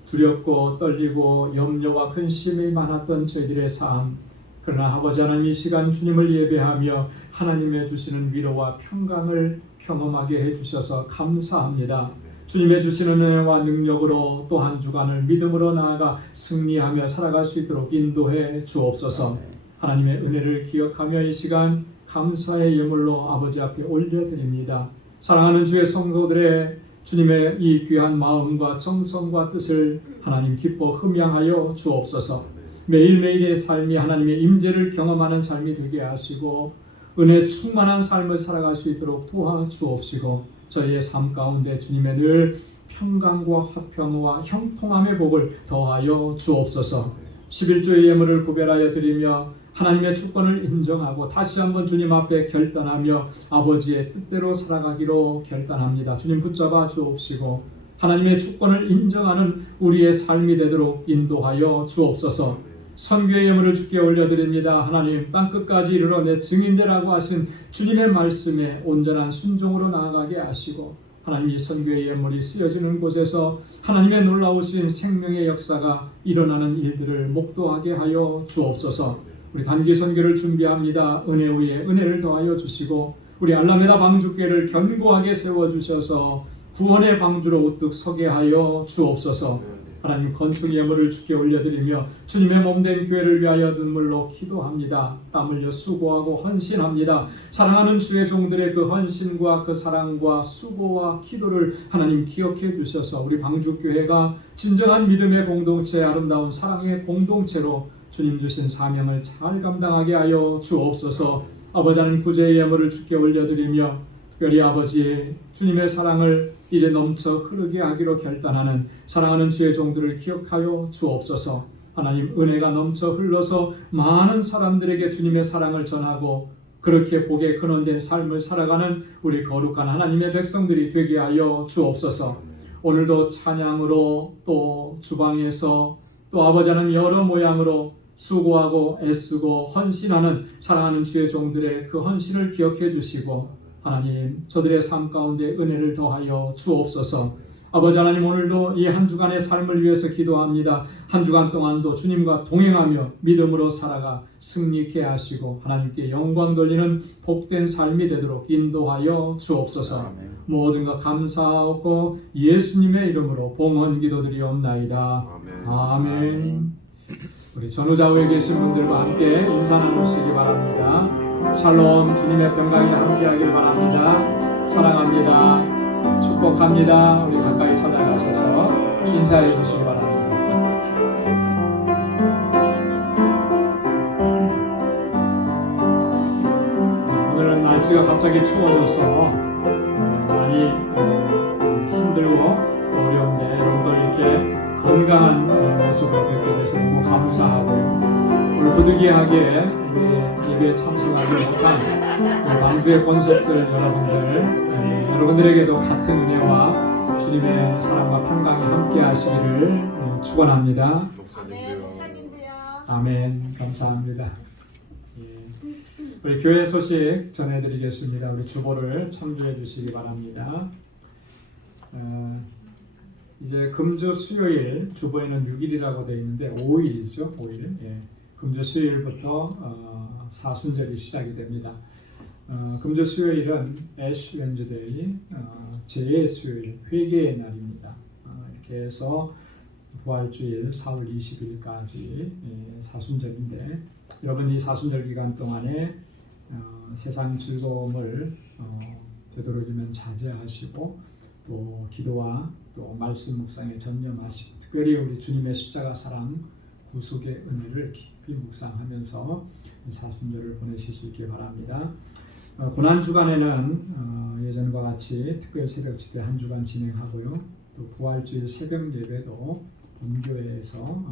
두렵고 떨리고 염려와 근심이 많았던 저희들의 삶, 그러나 아버지 하나님, 이 시간 주님을 예배하며 하나님의 주시는 위로와 평강을 경험하게 해주셔서 감사합니다. 주님의 주시는 은혜와 능력으로 또 한 주간을 믿음으로 나아가 승리하며 살아갈 수 있도록 인도해 주옵소서. 하나님의 은혜를 기억하며 이 시간 감사의 예물로 아버지 앞에 올려드립니다. 사랑하는 주의 성도들의 주님의 이 귀한 마음과 정성과 뜻을 하나님 기뻐 흠양하여 주옵소서. 매일매일의 삶이 하나님의 임재를 경험하는 삶이 되게 하시고 은혜 충만한 삶을 살아갈 수 있도록 도와주옵시고 저희의 삶 가운데 주님의 늘 평강과 화평과 형통함의 복을 더하여 주옵소서. 11조의 예물을 구별하여 드리며 하나님의 주권을 인정하고 다시 한번 주님 앞에 결단하며 아버지의 뜻대로 살아가기로 결단합니다. 주님 붙잡아 주옵시고 하나님의 주권을 인정하는 우리의 삶이 되도록 인도하여 주옵소서. 선교의 예물을 주께 올려드립니다. 하나님, 땅끝까지 이르러 내 증인되라고 하신 주님의 말씀에 온전한 순종으로 나아가게 하시고 하나님, 이 선교의 예물이 쓰여지는 곳에서 하나님의 놀라우신 생명의 역사가 일어나는 일들을 목도하게 하여 주옵소서. 우리 단기 선교를 준비합니다. 은혜 위에 은혜를 더하여 주시고 우리 알라메다 방주교회를 견고하게 세워주셔서 구원의 방주로 우뚝 서게 하여 주옵소서. 하나님, 건축 예물을 주께 올려드리며 주님의 몸된 교회를 위하여 눈물로 기도합니다. 땀 흘려 수고하고 헌신합니다. 사랑하는 주의 종들의 그 헌신과 그 사랑과 수고와 기도를 하나님 기억해 주셔서 우리 방주교회가 진정한 믿음의 공동체, 아름다운 사랑의 공동체로 주님 주신 사명을 잘 감당하게 하여 주옵소서. 아버지 하나님, 구제의 예물을 주께 올려드리며 특별히 아버지 주님의 사랑을 이제 넘쳐 흐르게 하기로 결단하는 사랑하는 주의 종들을 기억하여 주옵소서. 하나님, 은혜가 넘쳐 흘러서 많은 사람들에게 주님의 사랑을 전하고 그렇게 복에 근원된 삶을 살아가는 우리 거룩한 하나님의 백성들이 되게 하여 주옵소서. 오늘도 찬양으로 또 주방에서 또 아버지 하나님 여러 모양으로 수고하고 애쓰고 헌신하는 사랑하는 주의 종들의 그 헌신을 기억해 주시고 하나님, 저들의 삶 가운데 은혜를 더하여 주옵소서. 아버지 하나님, 오늘도 이 한 주간의 삶을 위해서 기도합니다. 한 주간 동안도 주님과 동행하며 믿음으로 살아가 승리케 하시고 하나님께 영광 돌리는 복된 삶이 되도록 인도하여 주옵소서. 모든 것 감사하고 예수님의 이름으로 봉헌 기도드리옵나이다. 아멘. 우리 전후좌우에 계신 분들과 함께 인사 나누시기 바랍니다. 샬롬, 주님의 평강이 함께하길 바랍니다. 사랑합니다. 축복합니다. 우리 가까이 찾아가셔서 인사해 주시기 바랍니다. 오늘은 날씨가 갑자기 추워져서 많이 힘들고 또 어려운데 여러분들 이렇게 건강한 모습을 뵙게 돼서 너무 감사하고요. 오늘 부득이하게 우리 예배에 참석하지 못한 만주의 권속들 여러분들에게도 같은 은혜와 주님의 사랑과 평강이 함께 하시기를 축원합니다. 아멘. 감사합니다. 우리 교회 소식 전해드리겠습니다. 우리 주보를 참조해 주시기 바랍니다. 이제 금주 수요일, 주보에는 6일이라고 되어 있는데 5일이죠. 5일. 금주 수요일부터 사순절이 시작이 됩니다. 금주 수요일은 애쉬 웬즈데이, 제의 수요일, 회개의 날입니다. 이렇게 해서 부활주일 4월 20일까지 사순절인데 여러분 이 사순절 기간 동안에 세상 즐거움을 되도록이면 자제하시고 또 기도와 또 말씀 묵상에 전념하시고 특별히 우리 주님의 십자가 사랑 구속의 은혜를 깊이 묵상하면서 사순절을 보내실 수 있기 바랍니다. 고난주간에는 예전과 같이 특별 새벽 집회 한 주간 진행하고요. 또 부활주일 새벽 예배도 본교회에서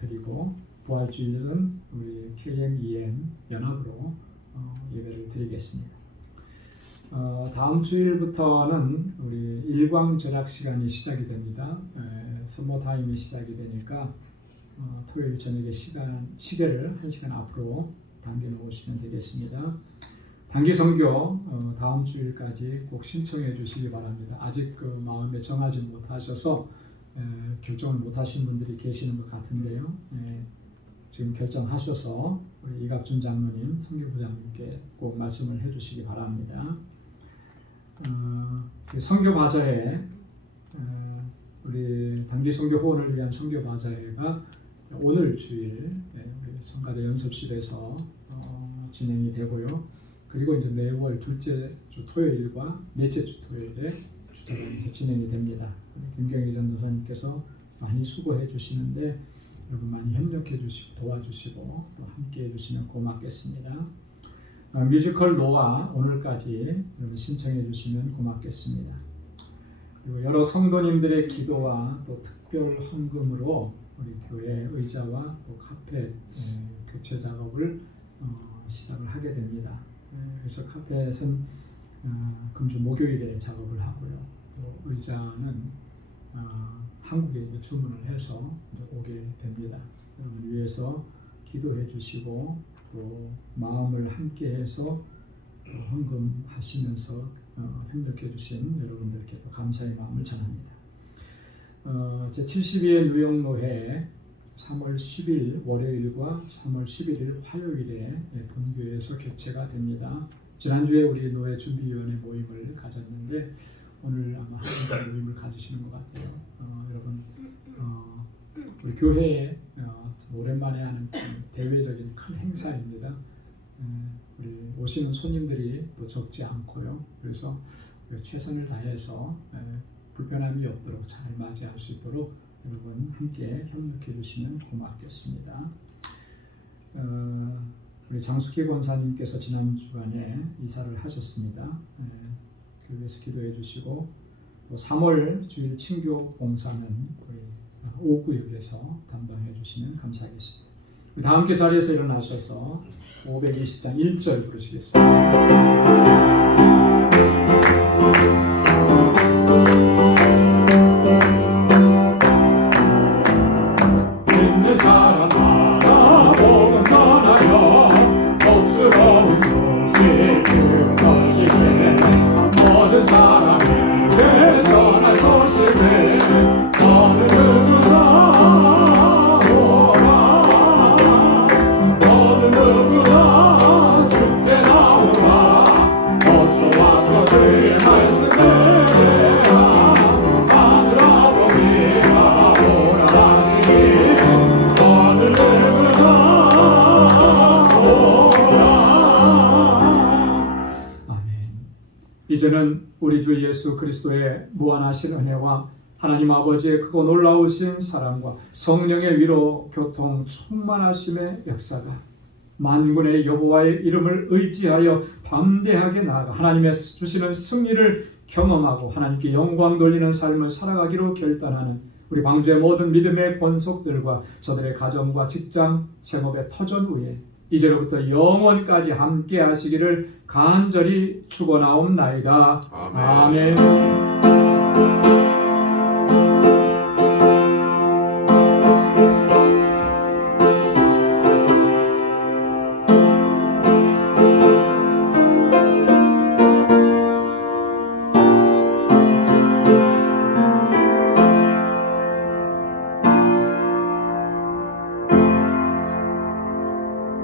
드리고 부활주일은 우리 KMEM 연합으로 예배를 드리겠습니다. 다음 주일부터는 우리 일광절약 시간이 시작이 됩니다. 선모 타임이 시작이 되니까 토요일 저녁에 시계를 1시간 앞으로 당겨 놓으시면 되겠습니다. 단기 선교 다음 주일까지 꼭 신청해 주시기 바랍니다. 아직 그 마음에 정하지 못하셔서 결정을 못하신 분들이 계시는 것 같은데요. 지금 결정하셔서 우리 이갑준 장로님, 선교부장님께 꼭 말씀을 해주시기 바랍니다. 선교바자회, 우리 단기 선교 후원을 위한 선교바자회가 오늘 주일 우리 성가대 연습실에서 진행이 되고요. 그리고 이제 매월 둘째 주 토요일과 넷째 주 토요일에 주차장에서 진행이 됩니다. 김경희 전도사님께서 많이 수고해 주시는데 여러분 많이 협력해 주시고 도와주시고 또 함께 해주시면 고맙겠습니다. 뮤지컬 노아 오늘까지 여러분 신청해 주시면 고맙겠습니다. 그리고 여러 성도님들의 기도와 또 특별 헌금으로 우리 교회 의자와 또 카펫 교체 작업을 시작을 하게 됩니다. 그래서 카펫은 금주 목요일에 작업을 하고요. 또 의자는 한국에 주문을 해서 오게 됩니다. 여러분 위해서 기도해 주시고 또 마음을 함께해서 헌금하시면서 협력해 주신 여러분들께 또 감사의 마음을 전합니다. 제72회 뉴욕노회 3월 10일 월요일과 3월 11일 화요일에 본교에서 개최가 됩니다. 지난주에 우리 노회 준비위원회 모임을 가졌는데 오늘 아마 한 모임을 가지시는 것 같아요. 여러분 우리 교회에 오랜만에 하는 대외적인 큰 행사입니다. 우리 오시는 손님들이 또 적지 않고요. 그래서 최선을 다해서 불편함이 없도록 잘 맞이할 수 있도록 여러분 함께 협력해 주시면 고맙겠습니다. 우리 장숙희 권사님께서 지난 주간에 이사를 하셨습니다. 교회에서 기도해 주시고 또 3월 주일 친교 봉사는 우리 5구역에서 담당해 주시면 감사하겠습니다. 우리 다 함께 자리에서 일어나셔서 520장 1절 부르시겠습니다. 있는 사람 하나 복음 전하여 복스러운 소식 들어주세 모든 사람에게 전할 소식을 어느 누구나 오라 어느 누구나 주께 나오라 어서 와서 주의 말씀 들으라 하늘 아버지가 오라 하시니 어느 누구나 오라. 아멘. 이제는 우리 주 예수 그리스도의 무한하신 은혜와 하나님 아버지의 크고 놀라우신 사랑과 성령의 위로 교통 충만하심의 역사가 만군의 여호와의 이름을 의지하여 담대하게 나아가 하나님의 주시는 승리를 경험하고 하나님께 영광 돌리는 삶을 살아가기로 결단하는 우리 방주의 모든 믿음의 권속들과 저들의 가정과 직장, 생업의 터전 위에 이제로부터 영원까지 함께 하시기를 간절히 축원하옵나이다. 아멘.